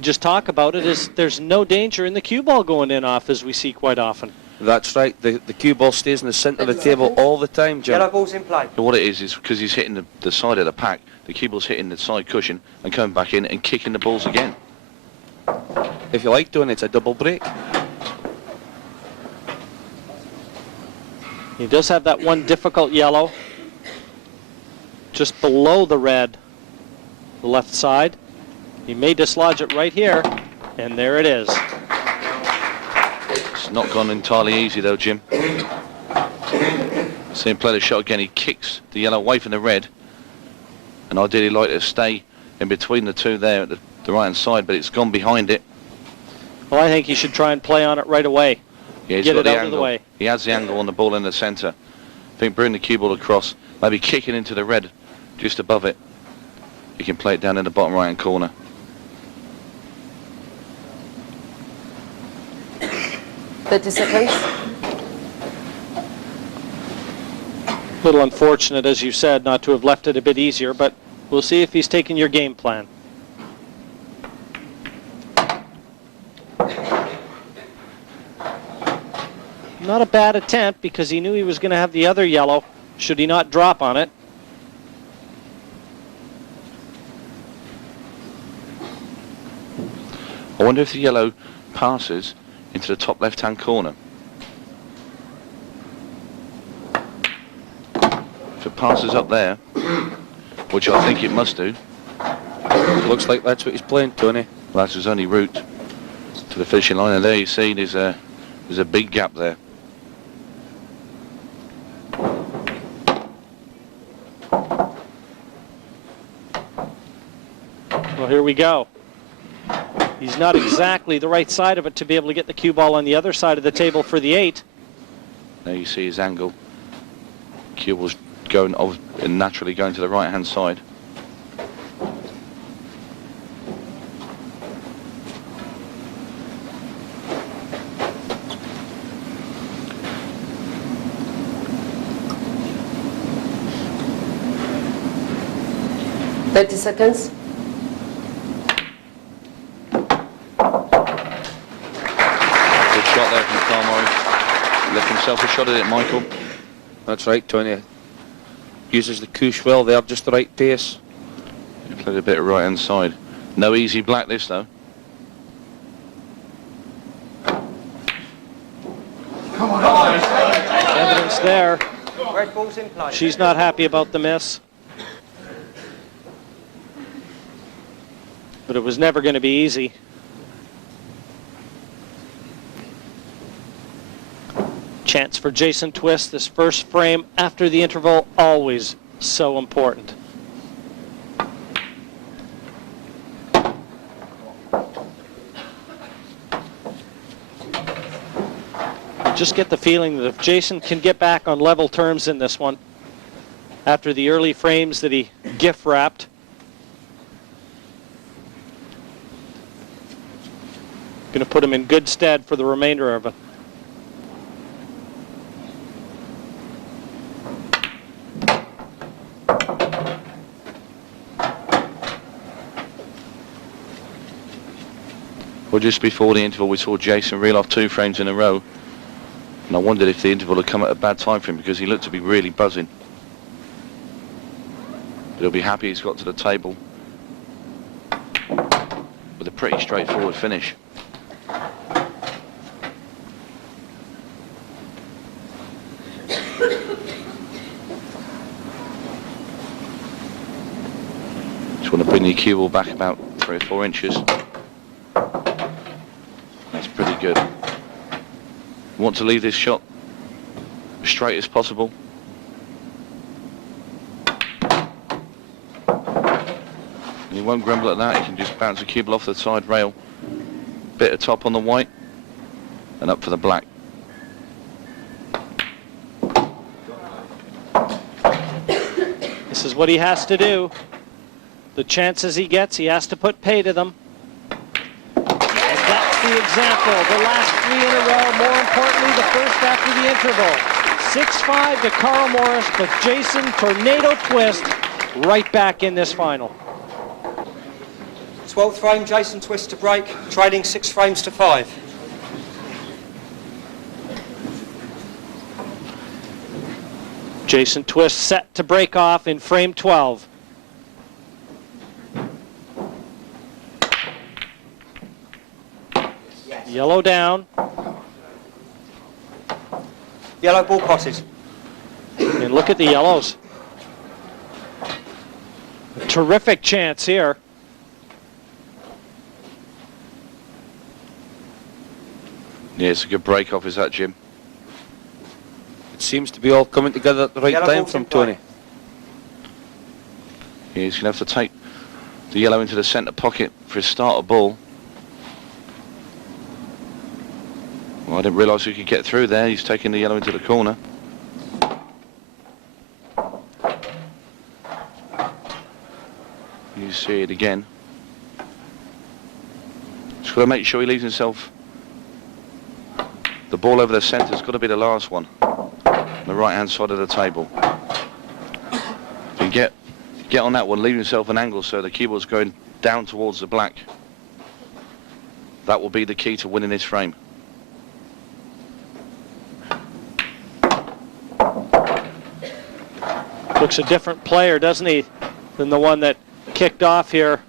just talk about it, is there's no danger in the cue ball going in off, as we see quite often. That's right. The cue ball stays in the centre of the table all the time, Jim. Yellow ball's in play. But what it is because he's hitting the side of the pack, the cue ball's hitting the side cushion and coming back in and kicking the balls again. If you like doing it, it's a double break. He does have that one difficult yellow just below the red, the left side. He may dislodge it right here, and there it is. It's not gone entirely easy though, Jim. See him play the shot again. He kicks the yellow away from the red, and ideally like to stay in between the two there at the right hand side, but it's gone behind it. Well, I think he should try and play on it right away. Yeah, he's get got it the out angle. of the way. He has the angle on the ball in the centre. I think bring the cue ball across, maybe kicking into the red just above it. He can play it down in the bottom right hand corner. Thirty seconds. A little unfortunate, as you said, not to have left it a bit easier, but we'll see if he's taking your game plan. Not a bad attempt, because he knew he was going to have the other yellow should he not drop on it. I wonder if the yellow passes into the top left hand corner. If it passes up there, which I think it must do. Looks like that's what he's playing, Tony. Well, that's his only route to the finishing line, and there you see there's a big gap there. Well, here we go. He's not exactly the right side of it to be able to get the cue ball on the other side of the table for the 8. There you see his angle. Cue ball's going naturally going to the right-hand side. Seconds. Good shot there from Carl Morris. Left himself a shot at it, Michael. That's right, Tony. Uses the couche well there, just the right pace. He played a bit of right-hand side. No easy black this, though. Come on. Evidence there. Red ball's in play. She's not happy about the miss. But it was never going to be easy. Chance for Jason Twist. This first frame after the interval, always so important. Just get the feeling that if Jason can get back on level terms in this one, after the early frames that he gift wrapped, going to put him in good stead for the remainder of it. Well, just before the interval, we saw Jason reel off 2 frames in a row. And I wondered if the interval had come at a bad time for him because he looked to be really buzzing. But he'll be happy he's got to the table with a pretty straightforward finish. Just want to bring the cue ball back about 3 or 4 inches. That's pretty good. You want to leave this shot as straight as possible. And he won't grumble at that. He can just bounce the cue ball off the side rail. Bit of top on the white and up for the black. This is what he has to do. The chances he gets, he has to put pay to them. And that's the example. The last 3 in a row, more importantly, the first after the interval. 6-5 to Carl Morris, but Jason Tornado Twist right back in this final. 12th frame, Jason Twist to break, trading 6 frames to 5. Jason Twist set to break off in frame 12. Yellow down. Yellow ball potted. And look at the yellows. A terrific chance here. Yeah, it's a good break off, is that, Jim? It seems to be all coming together at the right time from Tony. Yeah, he's going to have to take the yellow into the centre pocket for his starter ball. Well, I didn't realise he could get through there. He's taking the yellow into the corner. You see it again. Just got to make sure he leaves himself. The ball over the centre has got to be the last one. On the right-hand side of the table. If you get on that one, leave himself an angle so the cue ball's going down towards the black. That will be the key to winning this frame. Looks a different player, doesn't he, than the one that kicked off here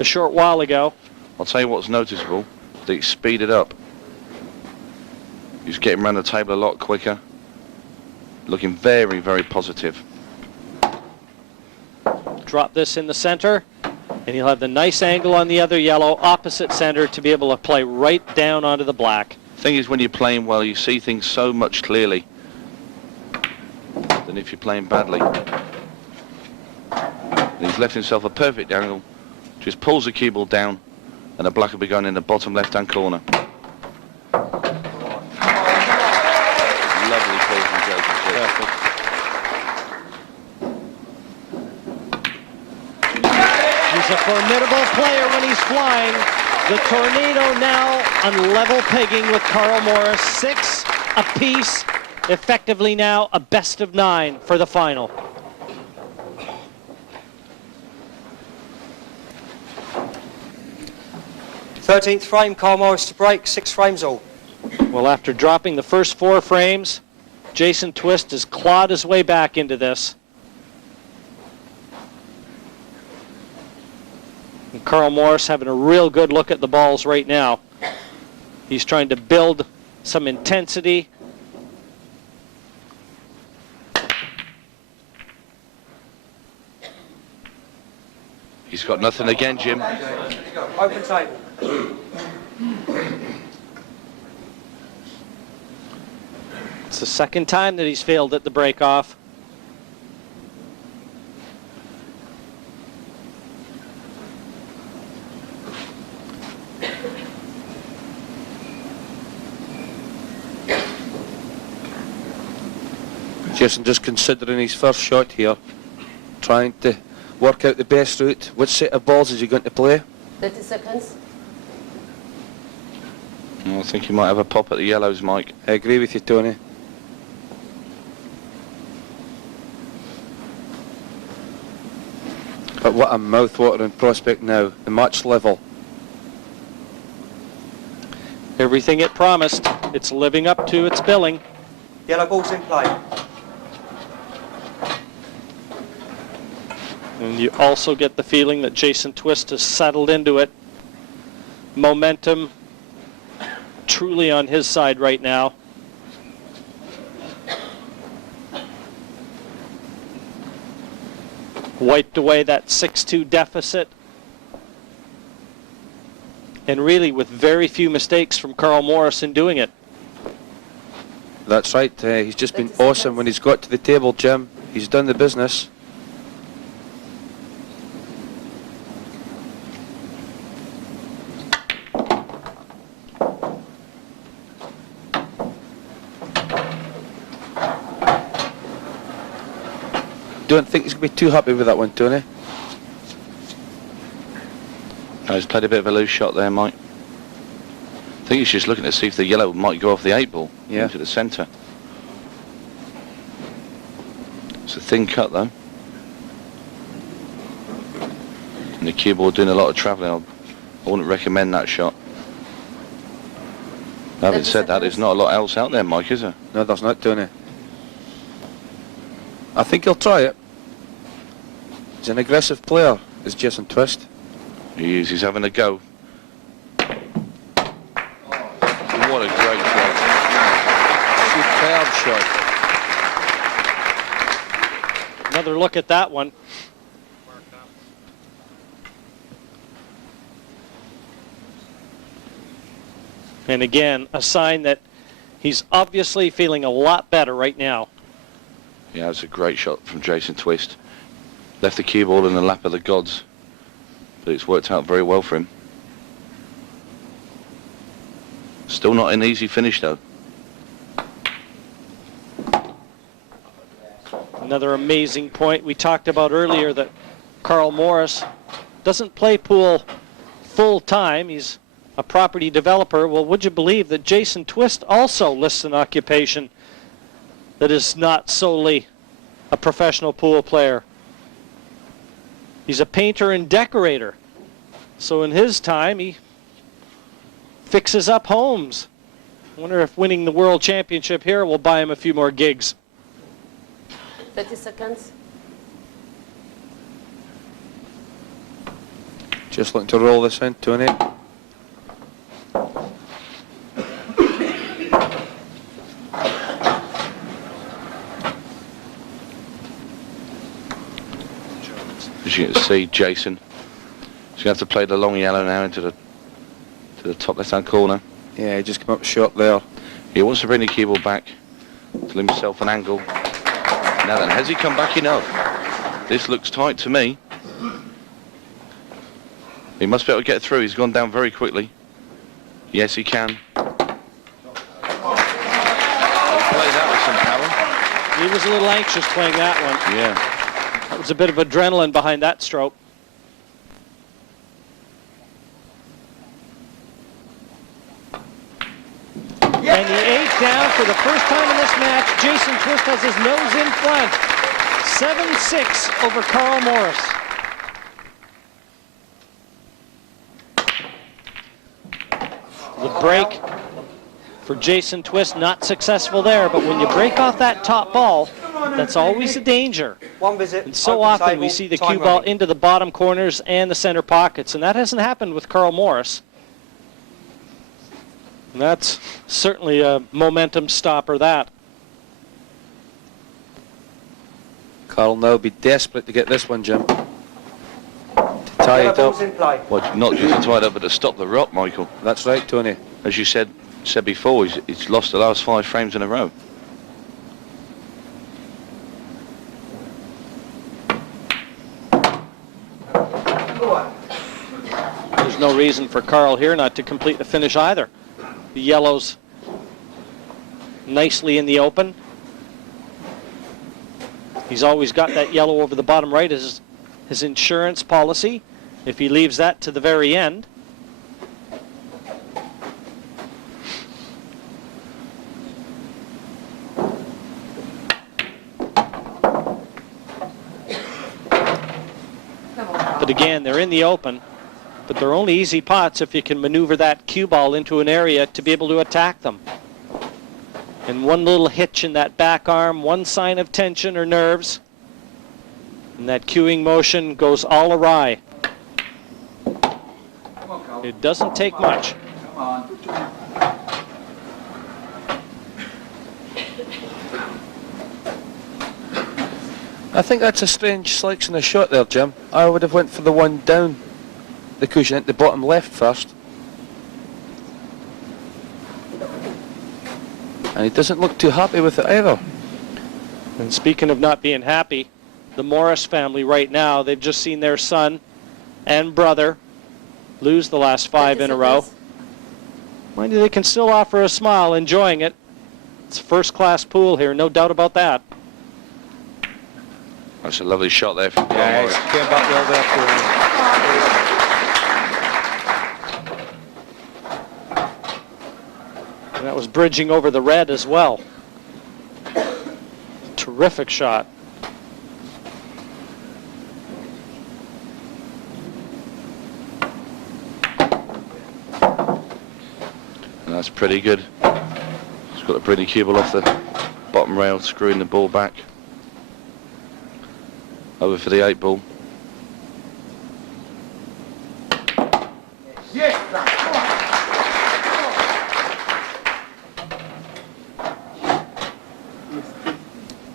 a short while ago. I'll tell you what's noticeable, that he's speeded up. He's getting around the table a lot quicker. Looking very, very positive. Drop this in the center, and he'll have the nice angle on the other yellow, opposite center, to be able to play right down onto the black. The thing is, when you're playing well, you see things so much clearly than if you're playing badly. And he's left himself a perfect angle. Just pulls the cue ball down and the black will be going in the bottom left-hand corner. Lovely pull from Jason Twist. He's a formidable player when he's flying. The Tornado now on level pegging with Carl Morris. 6 apiece. Effectively now a best of 9 for the final. Thirteenth frame, Carl Morris to break, 6 frames all. Well, after dropping the first 4 frames, Jason Twist has clawed his way back into this. And Carl Morris having a real good look at the balls right now. He's trying to build some intensity. He's got nothing again, Jim. Open table. It's the second time that he's failed at the break-off. Jason just considering his first shot here, trying to work out the best route. Which set of balls is he going to play? 30 seconds. I think he might have a pop at the yellows, Mike. I agree with you, Tony. But what a mouth-watering prospect now. The match level. Everything it promised, it's living up to its billing. Yellow ball's in play. And you also get the feeling that Jason Twist has settled into it. Momentum truly on his side right now. Wiped away that 6-2 deficit. And really with very few mistakes from Carl Morris in doing it. That's right. He's just been awesome when he's got to the table, Jim. He's done the business. Don't think he's going to be too happy with that one, Tony. No, he's played a bit of a loose shot there, Mike. I think he's just looking to see if the yellow might go off the 8 ball into the centre. It's a thin cut, though. And the cue ball doing a lot of travelling. I wouldn't recommend that shot. Having said that, there's not a lot else out there, Mike, is there? No, there's not, Tony. I think he'll try it. He's an aggressive player, is Jason Twist. He is. He's having a go. What a great shot. Superb shot. Another look at that one. And again, a sign that he's obviously feeling a lot better right now. Yeah, it's a great shot from Jason Twist. Left the cue ball in the lap of the gods. But it's worked out very well for him. Still not an easy finish, though. Another amazing point. We talked about earlier that Carl Morris doesn't play pool full time. He's a property developer. Well, would you believe that Jason Twist also lists an occupation that is not solely a professional pool player? He's a painter and decorator. So in his time, he fixes up homes. I wonder if winning the World Championship here will buy him a few more gigs. 30 seconds. Just looking to roll this in, Tony. As you can see, Jason, he's going to have to play the long yellow now into the top left-hand corner. Yeah, he just came up short there. He wants to bring the cue ball back to himself an angle. Now then, has he come back enough? This looks tight to me. He must be able to get through. He's gone down very quickly. Yes, he can. He played that with some power. He was a little anxious playing that one. Yeah. That was a bit of adrenaline behind that stroke. And the 8 down for the first time in this match. Jason Twist has his nose in front. 7-6 over Carl Morris. The break for Jason Twist, not successful there, but when you break off that top ball, that's always a danger. One visit. And so open often table, we see the time cue ball running. into the bottom corners and the center pockets, and that hasn't happened with Carl Morris. And that's certainly a momentum stopper, that. Carl now be desperate to get this one, Jim. To tie Yellow it balls up. in play. Well, not just to tie it up, but to stop the rock, Michael. That's right, Tony. As you said before, he's lost the last 5 frames in a row. There's no reason for Carl here not to complete the finish either. The yellows nicely in the open. He's always got that yellow over the bottom right as his insurance policy. If he leaves that to the very end, but again, they're in the open, but they're only easy pots if you can maneuver that cue ball into an area to be able to attack them. And one little hitch in that back arm, one sign of tension or nerves, and that cueing motion goes all awry. It doesn't take much. I think that's a strange selection of shot there, Jim. I would have went for the one down the cushion at the bottom left first. And he doesn't look too happy with it either. And speaking of not being happy, the Morris family right now, they've just seen their son and brother lose the last 5 in a row. Mind you, they can still offer a smile, enjoying it. It's a first-class pool here, no doubt about that. That's a lovely shot there from Carl Yeah, Morris. he came back well there for him. And that was bridging over the red as well. Terrific shot. And that's pretty good. He's got a pretty cue ball off the bottom rail, screwing the ball back. Over for the 8 ball.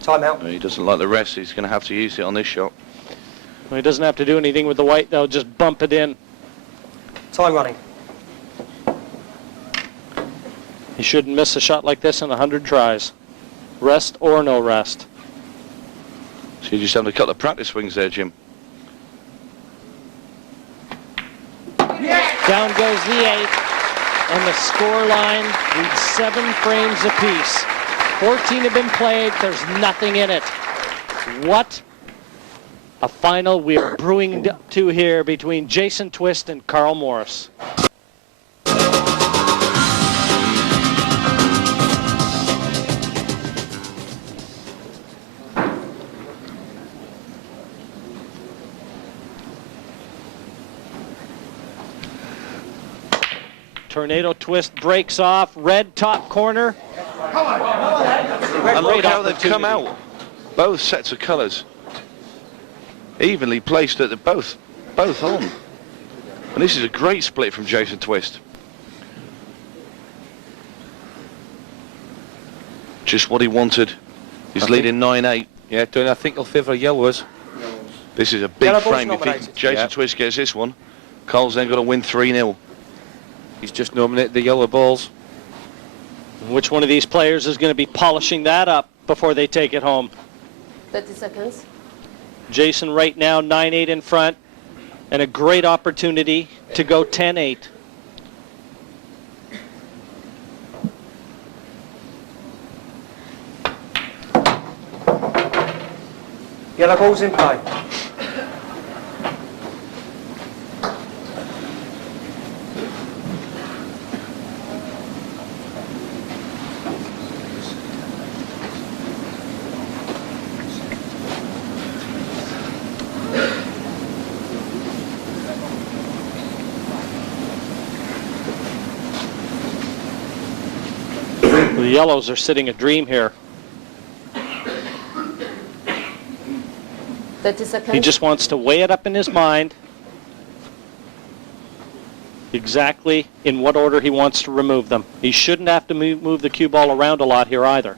Time out. He doesn't like the rest. He's going to have to use it on this shot. Well, he doesn't have to do anything with the white, they'll just bump it in. Time running. He shouldn't miss a shot like this in 100 tries. Rest or no rest. So you just having a couple of practice swings there, Jim. Down goes the 8, and the score line reads 7 frames apiece. 14 have been played, there's nothing in it. What a final we are brewing up to here between Jason Twist and Carl Morris. Tornado Twist breaks off, red top corner. And look how they've come out. Both sets of colours. Evenly placed at the both on. And this is a great split from Jason Twist. Just what he wanted. He's leading 9-8. Yeah, Tony, I think he'll favour yellows. This is a big Yellow ball's frame. If nominated. Jason Twist gets this one, Carl's then got to win 3-0. He's just nominated the yellow balls. Which one of these players is going to be polishing that up before they take it home? 30 seconds. Jason right now 9-8 in front. and a great opportunity to go 10-8. Yellow ball's in play. The yellows are sitting a dream here. 30 seconds. He just wants to weigh it up in his mind exactly in what order he wants to remove them. He shouldn't have to move the cue ball around a lot here either.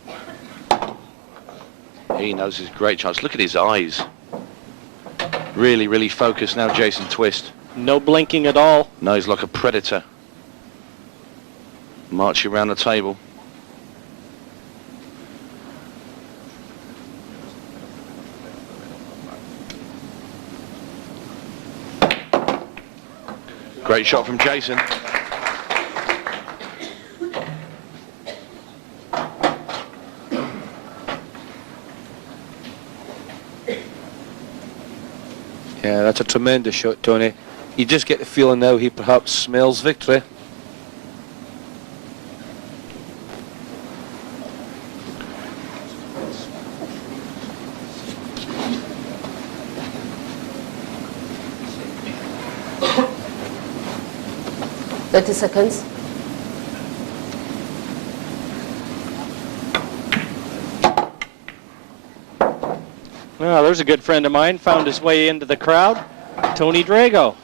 He knows his great chance. Look at his eyes. Really, really focused now, Jason Twist. No blinking at all. No, he's like a predator. Marching around the table. Great shot from Jason. Yeah, that's a tremendous shot, Tony. You just get the feeling now he perhaps smells victory. Seconds. Well, there's a good friend of mine, found his way into the crowd. Tony Drago,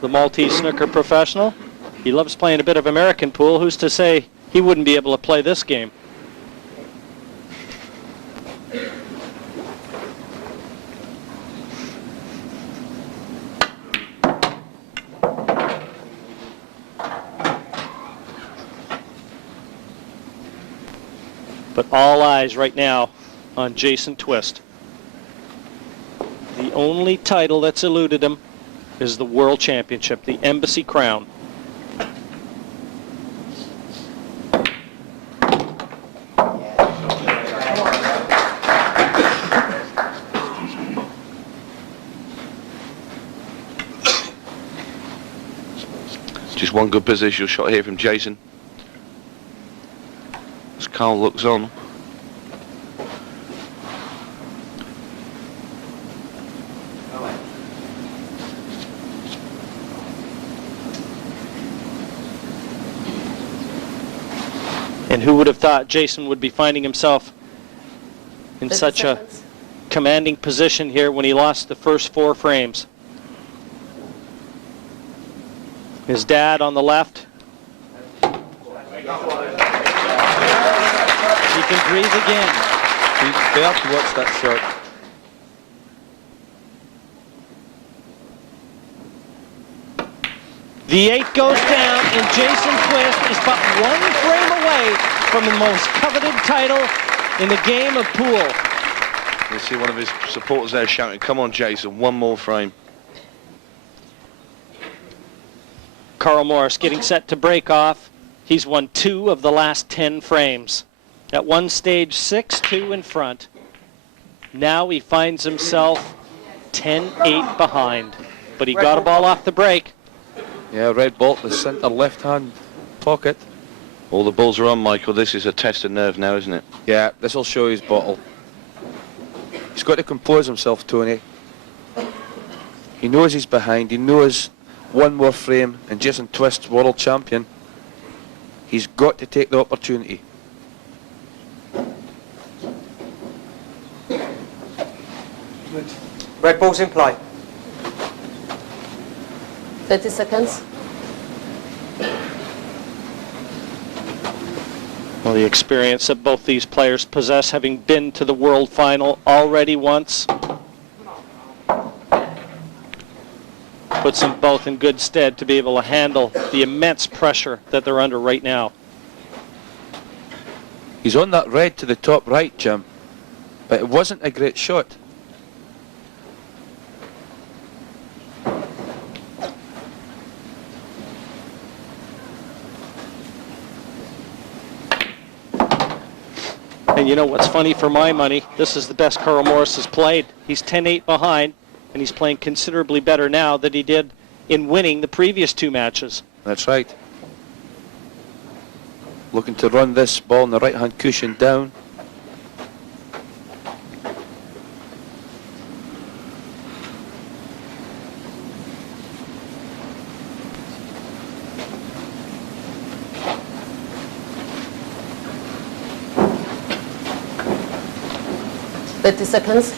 the Maltese snooker professional. He loves playing a bit of American pool. Who's to say he wouldn't be able to play this game? But all eyes right now on Jason Twist. The only title that's eluded him is the World Championship, the Embassy Crown. Just one good positional shot here from Jason. As Carl looks on. And who would have thought Jason would be finding himself in 30 such seconds. a commanding position here when he lost the first 4 frames. His dad on the left. He can breathe again. They have to watch that shot. The 8 goes down, and Jason Twist is but 1 frame away from the most coveted title in the game of pool. You see one of his supporters there shouting, "Come on, Jason, one more frame." Carl Morris getting set to break off. He's won 2 of the last 10 frames. At one stage, 6-2 in front. Now he finds himself 10-8 behind. But he got a ball off the break. Yeah, red ball to the centre left-hand pocket. All the balls are on, Michael. This is a test of nerve now, isn't it? Yeah, this will show his bottle. He's got to compose himself, Tony. He knows he's behind. He knows one more frame and Jason Twist, world champion. He's got to take the opportunity. Red ball's in play. 30 seconds. Well, the experience that both these players possess, having been to the World Final already once, puts them both in good stead to be able to handle the immense pressure that they're under right now. He's on that red to the top right, Jim, but it wasn't a great shot. And you know what's funny for my money? This is the best Carl Morris has played. He's 10-8 behind, and he's playing considerably better now than he did in winning the previous 2 matches. That's right. Looking to run this ball in the right-hand cushion down. Seconds.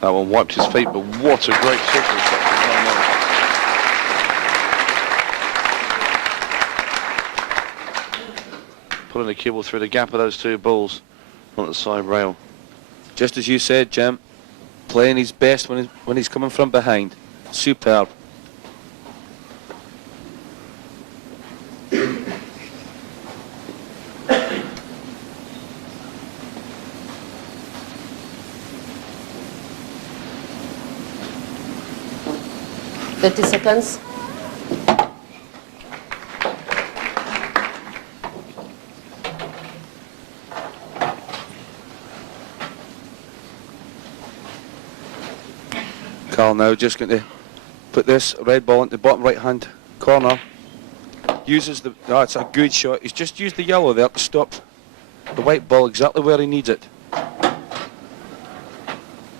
That one wiped his feet, but what a great circle shot from Carl Morris. Pulling the cue ball through the gap of those 2 balls on the side rail. Just as you said, Jim, playing his best when he's coming from behind. Superb. Seconds. Carl now just going to put this red ball into the bottom right-hand corner. Uses the... Oh, it's a good shot. He's just used the yellow there to stop the white ball exactly where he needs it.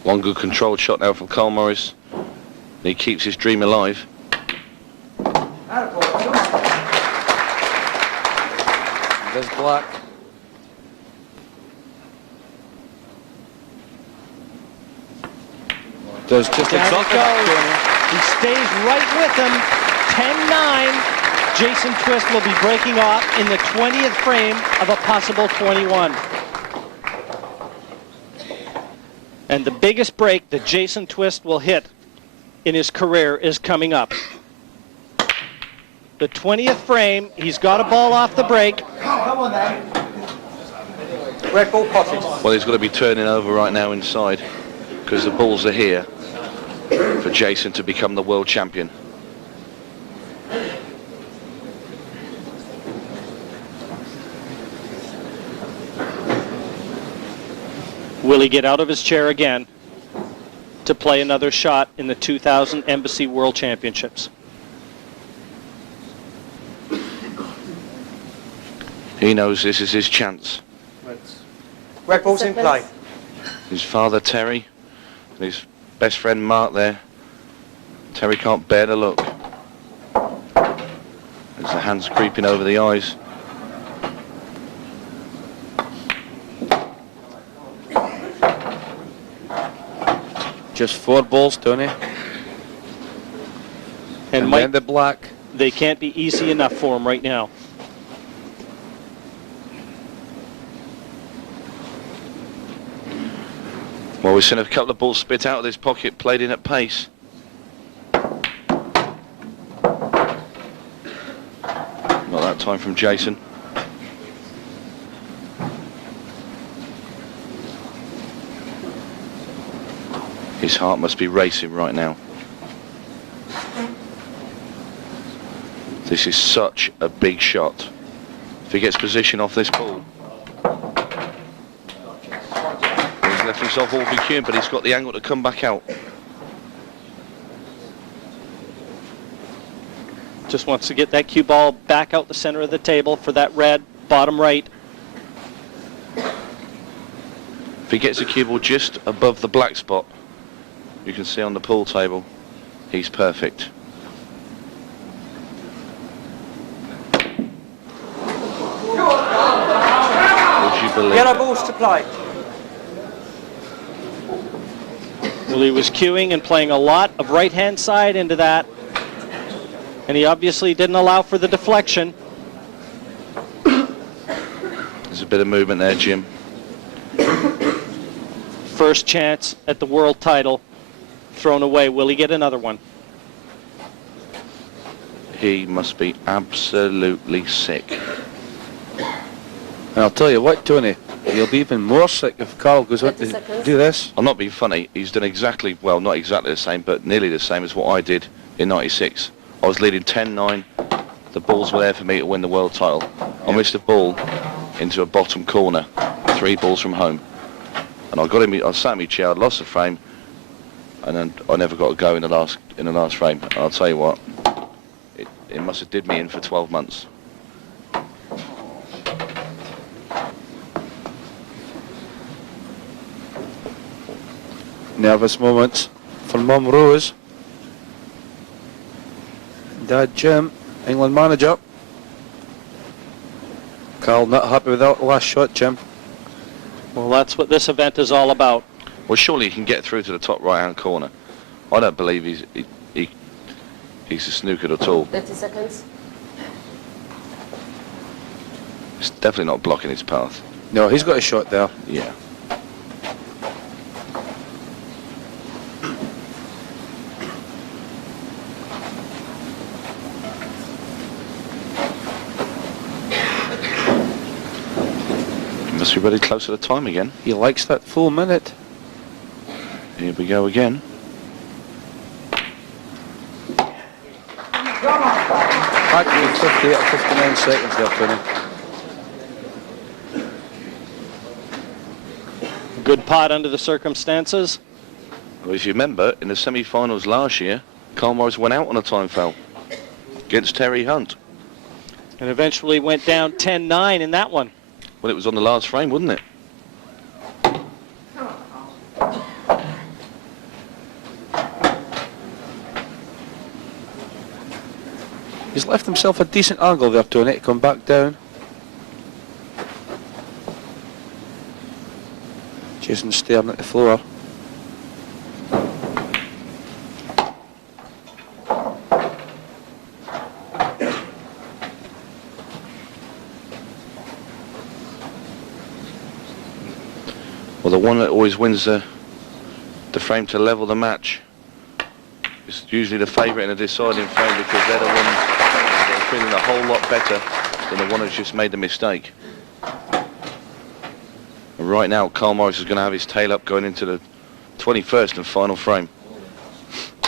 One good controlled shot now from Carl Morris. He keeps his dream alive. There's black. Does just Down exactly it that, goes. He stays right with him. 10-9. Jason Twist will be breaking off in the 20th frame of a possible 21. And the biggest break that Jason Twist will hit in his career is coming up. The 20th frame, he's got a ball off the break. Come on then. Red ball potted. Well, he's got to be turning over right now inside because the balls are here for Jason to become the world champion. Will he get out of his chair again to play another shot in the 2000 Embassy World Championships? He knows this is his chance. Red ball's in play. His father, Terry, and his best friend, Mark, there. Terry can't bear to look. As the hands creeping over the eyes. Just 4 balls, Tony. And then Mike, the black. they can't be easy enough for him right now. Well, we've seen a couple of balls spit out of this pocket, played in at pace. Not that time from Jason. His heart must be racing right now. This is such a big shot. If he gets position off this ball. He's left himself all vacuum, but he's got the angle to come back out. Just wants to get that cue ball back out the center of the table for that red bottom right. If he gets a cue ball just above the black spot, you can see on the pool table, he's perfect. Would you believe? Yellow balls to play. Well, he was cueing and playing a lot of right-hand side into that. And he obviously didn't allow for the deflection. There's a bit of movement there, Jim. First chance at the world title thrown away. Will he get another one? He must be absolutely sick. And I'll tell you what, Tony, He'll be even more sick if Carl goes on 30 to seconds. do this. I'm not being funny. He's done exactly, well, not exactly the same, but nearly the same as what I did in 96. I was leading 10-9. The balls were there for me to win the world title. I missed a ball into a bottom corner, 3 balls from home. And I sat in my chair, I lost the frame, and then I never got a go in the last frame. And I'll tell you what, it must have did me in for 12 months. Nervous moments for Mum Rose. Dad Jim, England manager. Carl not happy with that last shot, Jim. Well, that's what this event is all about. Well, surely he can get through to the top right-hand corner. I don't believe he's a snookered at all. 30 seconds. It's definitely not blocking his path. No, he's got a shot there. Yeah. Must be very close to the time again. He likes that full minute. Here we go again. Actually, 58 or 59 seconds there, Tony. Good pot under the circumstances. Well, if you remember, in the semi-finals last year, Carl Morris went out on a time foul against Terry Hunt. And eventually went down 10-9 in that one. Well, it was on the last frame, wasn't it? He's left himself a decent angle there, Tony, to come back down. Jason staring at the floor. Well, the one that always wins the frame to level the match is usually the favourite in a deciding frame, because they're the ones that are feeling a whole lot better than the one who's just made the mistake. And right now, Carl Morris is going to have his tail up going into the 21st and final frame.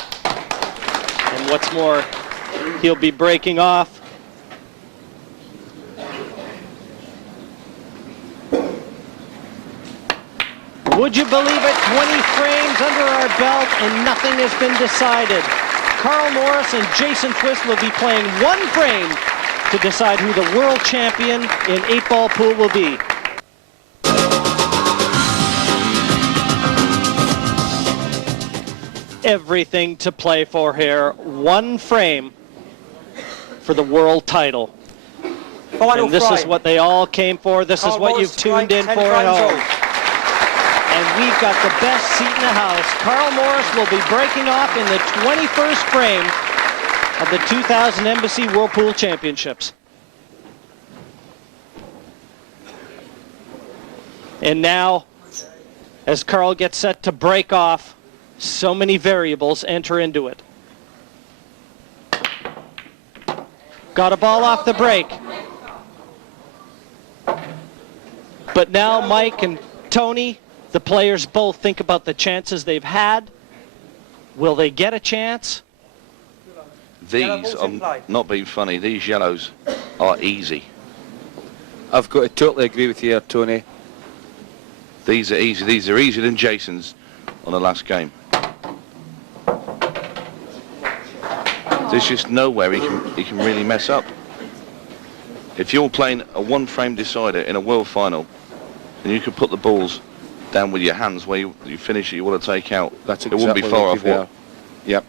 And what's more, he'll be breaking off. Would you believe it? 20 frames under our belt and nothing has been decided. Carl Morris and Jason Twist will be playing one frame to decide who the world champion in 8-ball pool will be. Everything to play for here. One frame for the world title. Final and this frame. is what they all came for. This Carl is what Morris you've tuned in strike, for 10 at frames home. off. And we've got the best seat in the house. Carl Morris will be breaking off in the 21st frame of the 2000 Embassy Whirlpool Championships. And now, as Carl gets set to break off, so many variables enter into it. Got a ball off the break. But now Mike and Tony, the players both think about the chances they've had. Will they get a chance? These, I'm not being funny, these yellows are easy. I've got to totally agree with you here, Tony. These are easy. These are easier than Jason's on the last game. There's just nowhere he can really mess up. If you're playing a one-frame decider in a world final, and you could put the balls down with your hands where you finish it, you want to take out. That's it wouldn't be far off there. what Yep.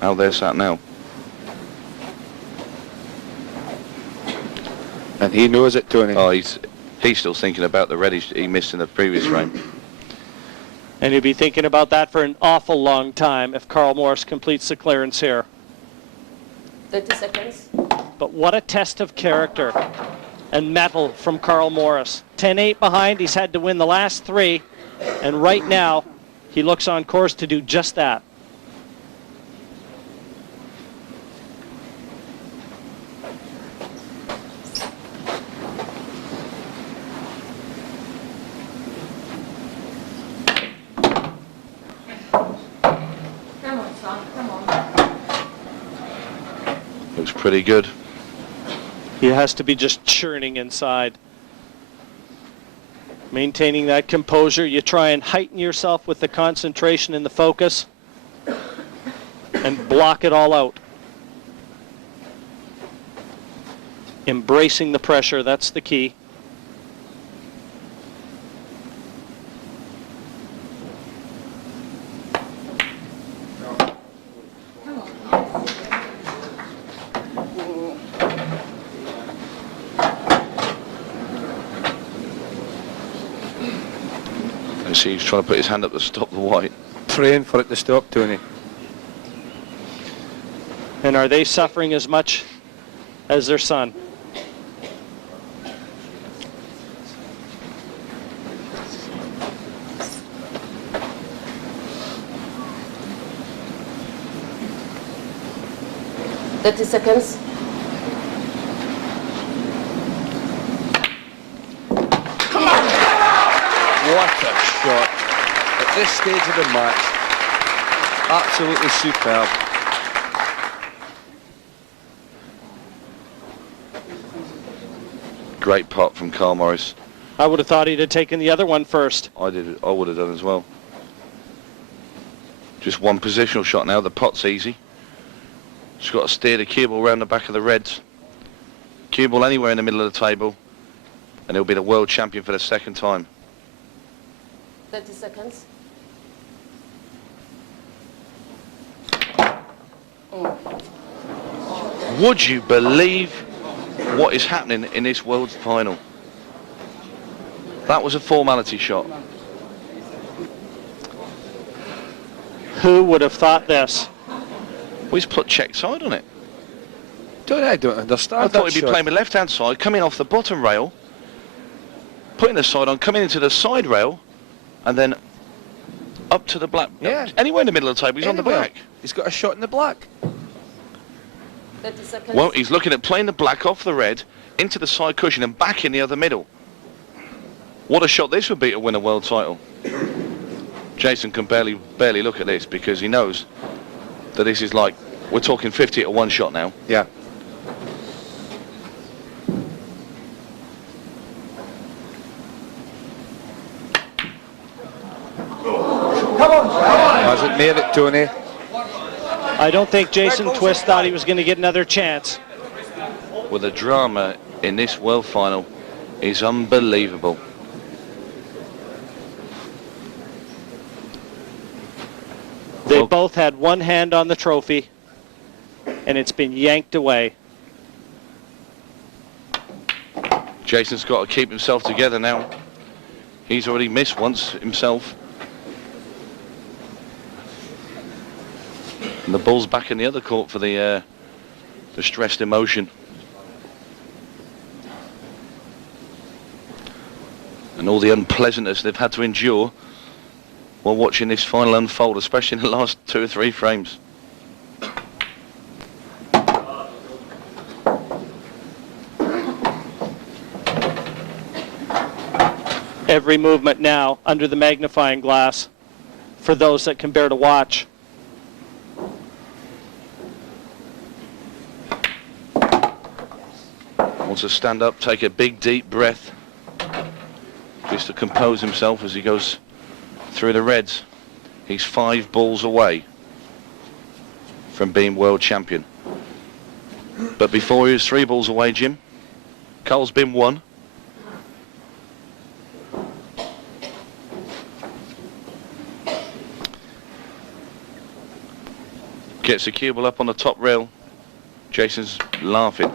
how they're sat now. And he knows it, Tony. Oh, he's still thinking about the red he missed in the previous frame. And he'll be thinking about that for an awful long time if Carl Morris completes the clearance here. 30 seconds. But what a test of character and mettle from Carl Morris. 10-8 behind, he's had to win the last 3, and right now he looks on course to do just that. pretty good. He has to be just churning inside. Maintaining that composure. You try and heighten yourself with the concentration and the focus and block it all out. Embracing the pressure, that's the key. You see, he's trying to put his hand up to stop the white. Praying for it to stop, Tony. And are they suffering as much as their son? Thirty seconds. What a shot. At this stage of the match, absolutely superb. Great pot from Carl Morris. I would have thought he'd have taken the other one first. I would have done as well. Just one positional shot now. The pot's easy. Just got to steer the cue ball around the back of the reds. Cue ball anywhere in the middle of the table, and he'll be the world champion for the second time. 30 seconds. Would you believe what is happening in this world final? That was a formality shot. Who would have thought this? Well, he's put check side on it. I don't understand. I thought he'd be playing with left-hand side, coming off the bottom rail, putting the side on, coming into the side rail, and then up to the black. Yeah. Anywhere in the middle of the table, he's on the black. He's got a shot in the black. 30 seconds. Well, he's looking at playing the black off the red, into the side cushion and back in the other middle. What a shot this would be to win a world title. Jason can barely look at this because he knows that this is like, we're talking 50 to 1 shot now. Yeah. Has it made it, Tony? I don't think Jason Twist thought he was going to get another chance. Well, the drama in this world final is unbelievable. They both had one hand on the trophy, and it's been yanked away. Jason's got to keep himself together now. He's already missed once himself. And the ball's back in the other court for the stressed emotion. And all the unpleasantness they've had to endure while watching this final unfold, especially in the last 2 or 3 frames. Every movement now under the magnifying glass for those that can bear to watch. Wants to stand up, take a big deep breath, just to compose himself as he goes through the reds. He's 5 balls away from being world champion. But before he was 3 balls away, Jim. Carl's been 1. Gets the cue ball up on the top rail. Jason's laughing.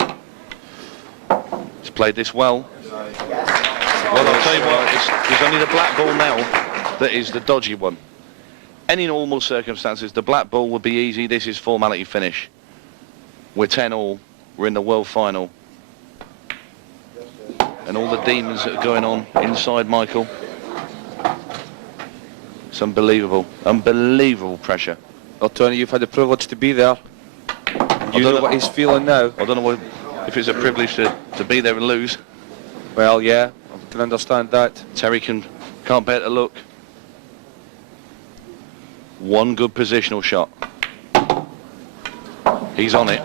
He's played this well. Well, I'll tell you what, it's only the black ball now that is the dodgy one. Any normal circumstances, the black ball would be easy. This is formality finish. We're 10-all. We're in the world final. And all the demons that are going on inside Michael. It's unbelievable. Unbelievable pressure. Well, Tony, you've had the privilege to be there. You know what he's feeling now. I don't know if it's a privilege to be there and lose. Well, yeah, I can understand that. Terry can't bear to look. One good positional shot. He's on it.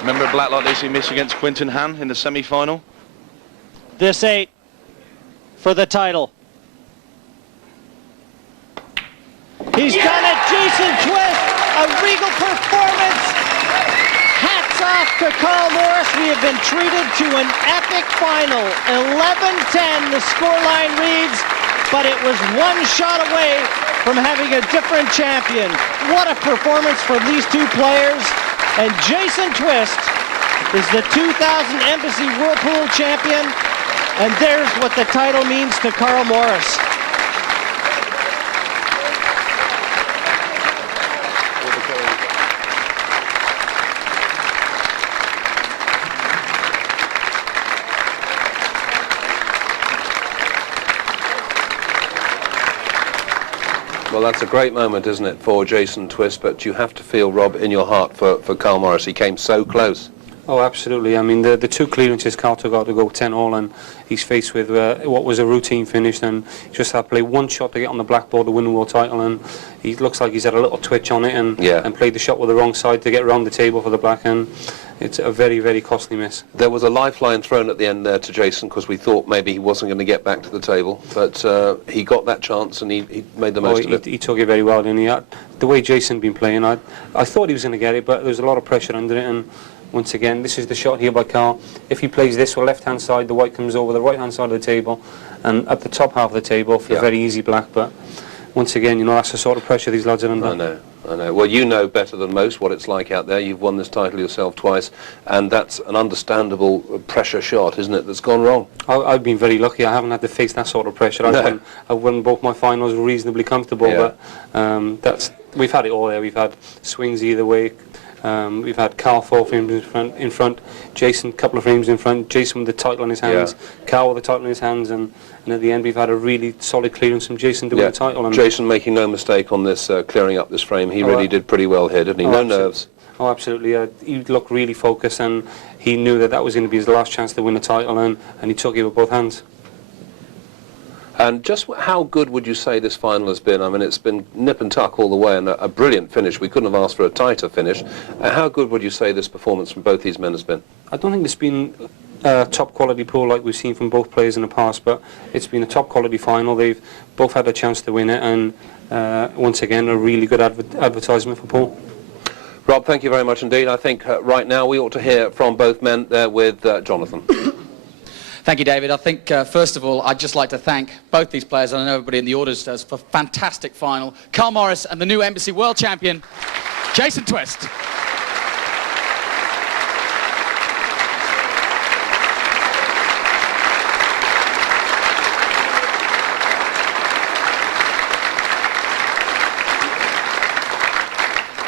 Remember a black like this he missed against Quinton Han in the semi-final? This 8 for the title. He's done it, Jason Twist, a regal performance. Hats off to Carl Morris. We have been treated to an epic final. 11-10, the scoreline reads, but it was one shot away from having a different champion. What a performance for these two players. And Jason Twist is the 2000 Embassy Whirlpool champion. And there's what the title means to Carl Morris. Well, that's a great moment, isn't it, for Jason Twist, but you have to feel, Rob, in your heart for Carl Morris. He came so close. Oh, absolutely. I mean, the two clearances Carl took out to go 10-all, and he's faced with what was a routine finish, and he just had to play one shot to get on the blackboard to win the world title, and he looks like he's had a little twitch on it, and played the shot with the wrong side to get around the table for the black, and it's a very, very costly miss. There was a lifeline thrown at the end there to Jason, because we thought maybe he wasn't going to get back to the table, but he got that chance and he made the most of it. He took it very well, and the way Jason been playing, I thought he was going to get it, but there was a lot of pressure under it, and once again, this is the shot here by Carl. If he plays this with left-hand side, the white comes over the right-hand side of the table, and at the top half of the table for a very easy black. But once again, you know, that's the sort of pressure these lads are under. I know. Well, you know better than most what it's like out there. You've won this title yourself twice, and that's an understandable pressure shot, isn't it, that's gone wrong? I've been very lucky. I haven't had to face that sort of pressure. I've won both my finals reasonably comfortable, but we've had it all there. We've had swings either way. We've had Carl 4 frames in front, Jason a couple of frames in front, Jason with the title in his hands, Carl with the title in his hands, and at the end we've had a really solid clearance from Jason to win the title. And Jason making no mistake on this, clearing up this frame. He really did pretty well here, didn't he? No nerves. Oh, absolutely. He looked really focused, and he knew that was going to be his last chance to win the title, and he took it with both hands. And just how good would you say this final has been? I mean, it's been nip and tuck all the way, and a brilliant finish. We couldn't have asked for a tighter finish. How good would you say this performance from both these men has been? I don't think it's been a top quality pool like we've seen from both players in the past, but it's been a top quality final. They've both had a chance to win it, and once again, a really good advertisement for Paul. Rob, thank you very much indeed. I think right now we ought to hear from both men there with Jonathan. Thank you, David. I think, first of all, I'd just like to thank both these players, and I know everybody in the audience does, for a fantastic final. Carl Morris and the new Embassy World Champion, Jason Twist.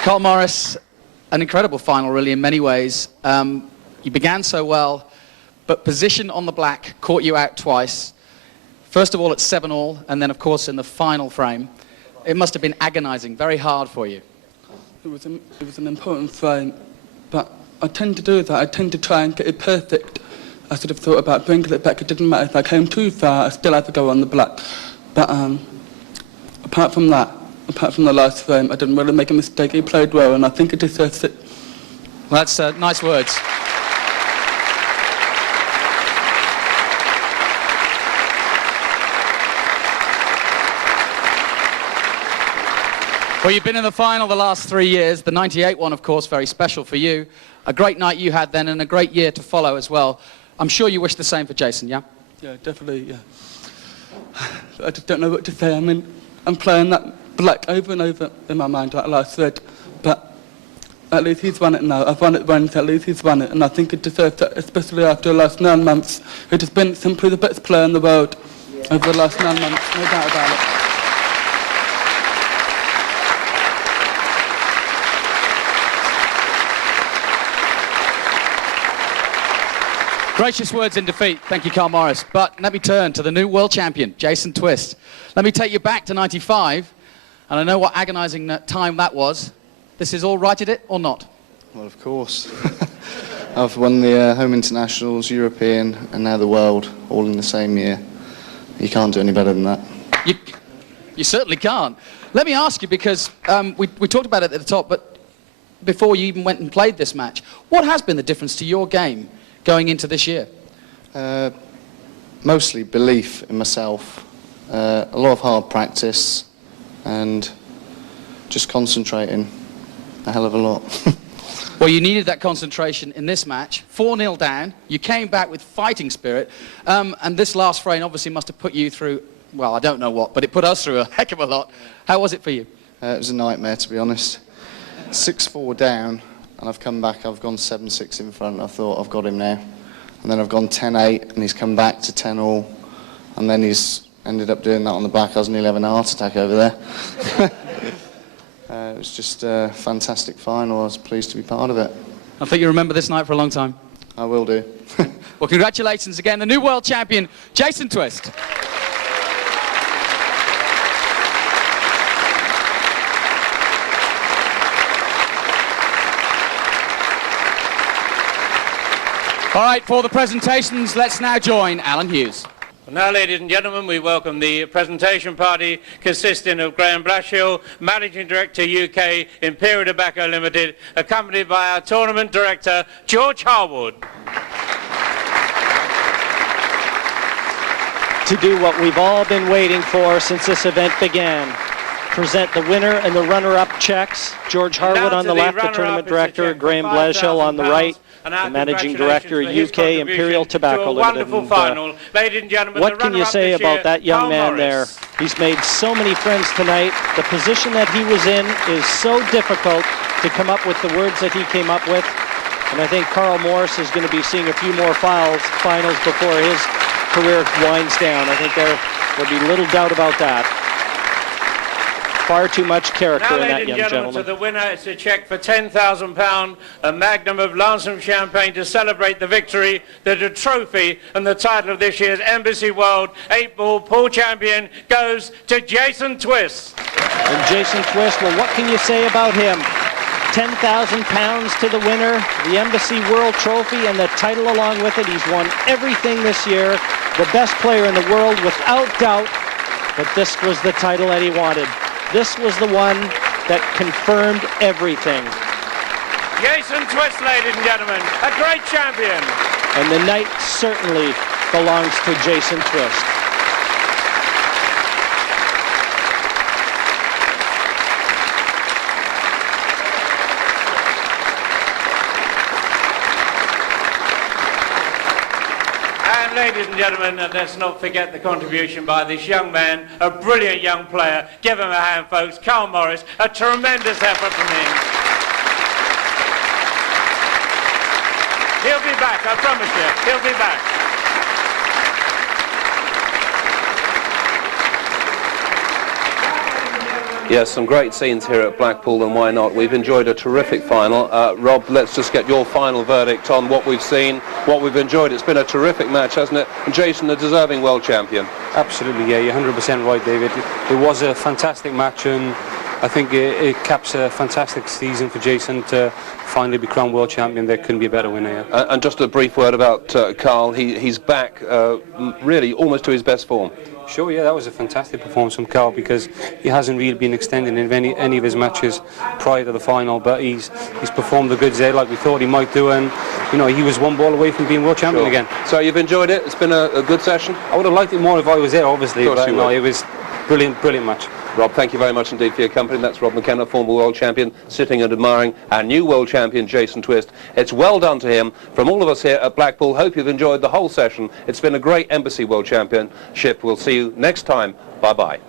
Carl Morris, an incredible final, really, in many ways. You began so well, but position on the black caught you out twice. First of all at 7-all, and then of course in the final frame. It must have been agonizing, very hard for you. It was an important frame, but I tend to do that. I tend to try and get it perfect. I sort of thought about bringing it back. It didn't matter if I came too far, I still had to go on the black. But apart from that, apart from the last frame, I didn't really make a mistake. He played well, and I think it deserves it. Well, that's nice words. Well, you've been in the final the last 3 years. The 98 one, of course, very special for you. A great night you had then, and a great year to follow as well. I'm sure you wish the same for Jason, yeah? Yeah, definitely, yeah. I just don't know what to say. I mean, I'm playing that black over and over in my mind, like last red. But at least he's won it now. I've won it once, at least he's won it. And I think it deserves it, especially after the last 9 months. It has been simply the best player in the world over the last 9 months, no doubt about it. Gracious words in defeat. Thank you, Carl Morris. But let me turn to the new world champion, Jason Twist. Let me take you back to 95, and I know what agonizing time that was. This is all right at it, or not? Well, of course. I've won the Home Internationals, European, and now the World, all in the same year. You can't do any better than that. You certainly can't. Let me ask you, because we talked about it at the top, but before you even went and played this match. What has been the difference to your game going into this year? Mostly belief in myself, a lot of hard practice, and just concentrating a hell of a lot. Well, you needed that concentration in this match. 4-0 down. You came back with fighting spirit. And this last frame obviously must have put you through, well, I don't know what, but it put us through a heck of a lot. How was it for you? It was a nightmare, to be honest. 6-4 down, and I've come back, I've gone 7-6 in front. I thought, I've got him now. And then I've gone 10-8, and he's come back to 10-all. And then he's ended up doing that on the back. I was nearly having a heart attack over there. It was just a fantastic final. I was pleased to be part of it. I think you remember this night for a long time. I will do. Well, congratulations again, the new world champion, Jason Twist. All right, for the presentations, let's now join Alan Hughes. Well, now, ladies and gentlemen, we welcome the presentation party consisting of Graham Blashill, Managing Director UK, Imperial Tobacco Limited, accompanied by our Tournament Director, George Harwood. To do what we've all been waiting for since this event began. Present the winner and the runner-up checks. George Harwood on the left, the Tournament Director, Graham Blashill on the right, the Managing Director, UK Imperial Tobacco Limited. Wonderful final. Ladies and gentlemen, what can you say about that young man there? He's made so many friends tonight. The position that he was in is so difficult to come up with the words that he came up with. And I think Carl Morris is going to be seeing a few more finals before his career winds down. I think there will be little doubt about that. Far too much character in that young gentleman. To the winner, it's a cheque for £10,000, a magnum of Lancem champagne to celebrate the victory, the trophy and the title of this year's Embassy World 8-ball pool champion goes to Jason Twist. And Jason Twist, well, what can you say about him? £10,000 to the winner, the Embassy World Trophy and the title along with it. He's won everything this year, the best player in the world without doubt, but this was the title that he wanted. This was the one that confirmed everything. Jason Twist, ladies and gentlemen, a great champion. And the night certainly belongs to Jason Twist. Ladies and gentlemen, let's not forget the contribution by this young man, a brilliant young player. Give him a hand, folks. Carl Morris, a tremendous effort from him. He'll be back, I promise you. He'll be back. Yes, some great scenes here at Blackpool, and why not? We've enjoyed a terrific final. Rob, let's just get your final verdict on what we've seen, what we've enjoyed. It's been a terrific match, hasn't it? And Jason, a deserving world champion. Absolutely, yeah, you're 100% right, David. It was a fantastic match, and I think it caps a fantastic season for Jason to finally be crowned world champion. There couldn't be a better winner. Yeah. And just a brief word about Carl. He's back really almost to his best form. Sure, yeah, that was a fantastic performance from Carl, because he hasn't really been extending in any of his matches prior to the final, but he's performed the goods there like we thought he might do, and you know, he was one ball away from being world champion again. So you've enjoyed it? It's been a good session? I would have liked it more if I was there, obviously, but no, it was brilliant match. Rob, thank you very much indeed for your company. That's Rob McKenna, former world champion, sitting and admiring our new world champion, Jason Twist. It's well done to him from all of us here at Blackpool. Hope you've enjoyed the whole session. It's been a great Embassy World Championship. We'll see you next time. Bye-bye.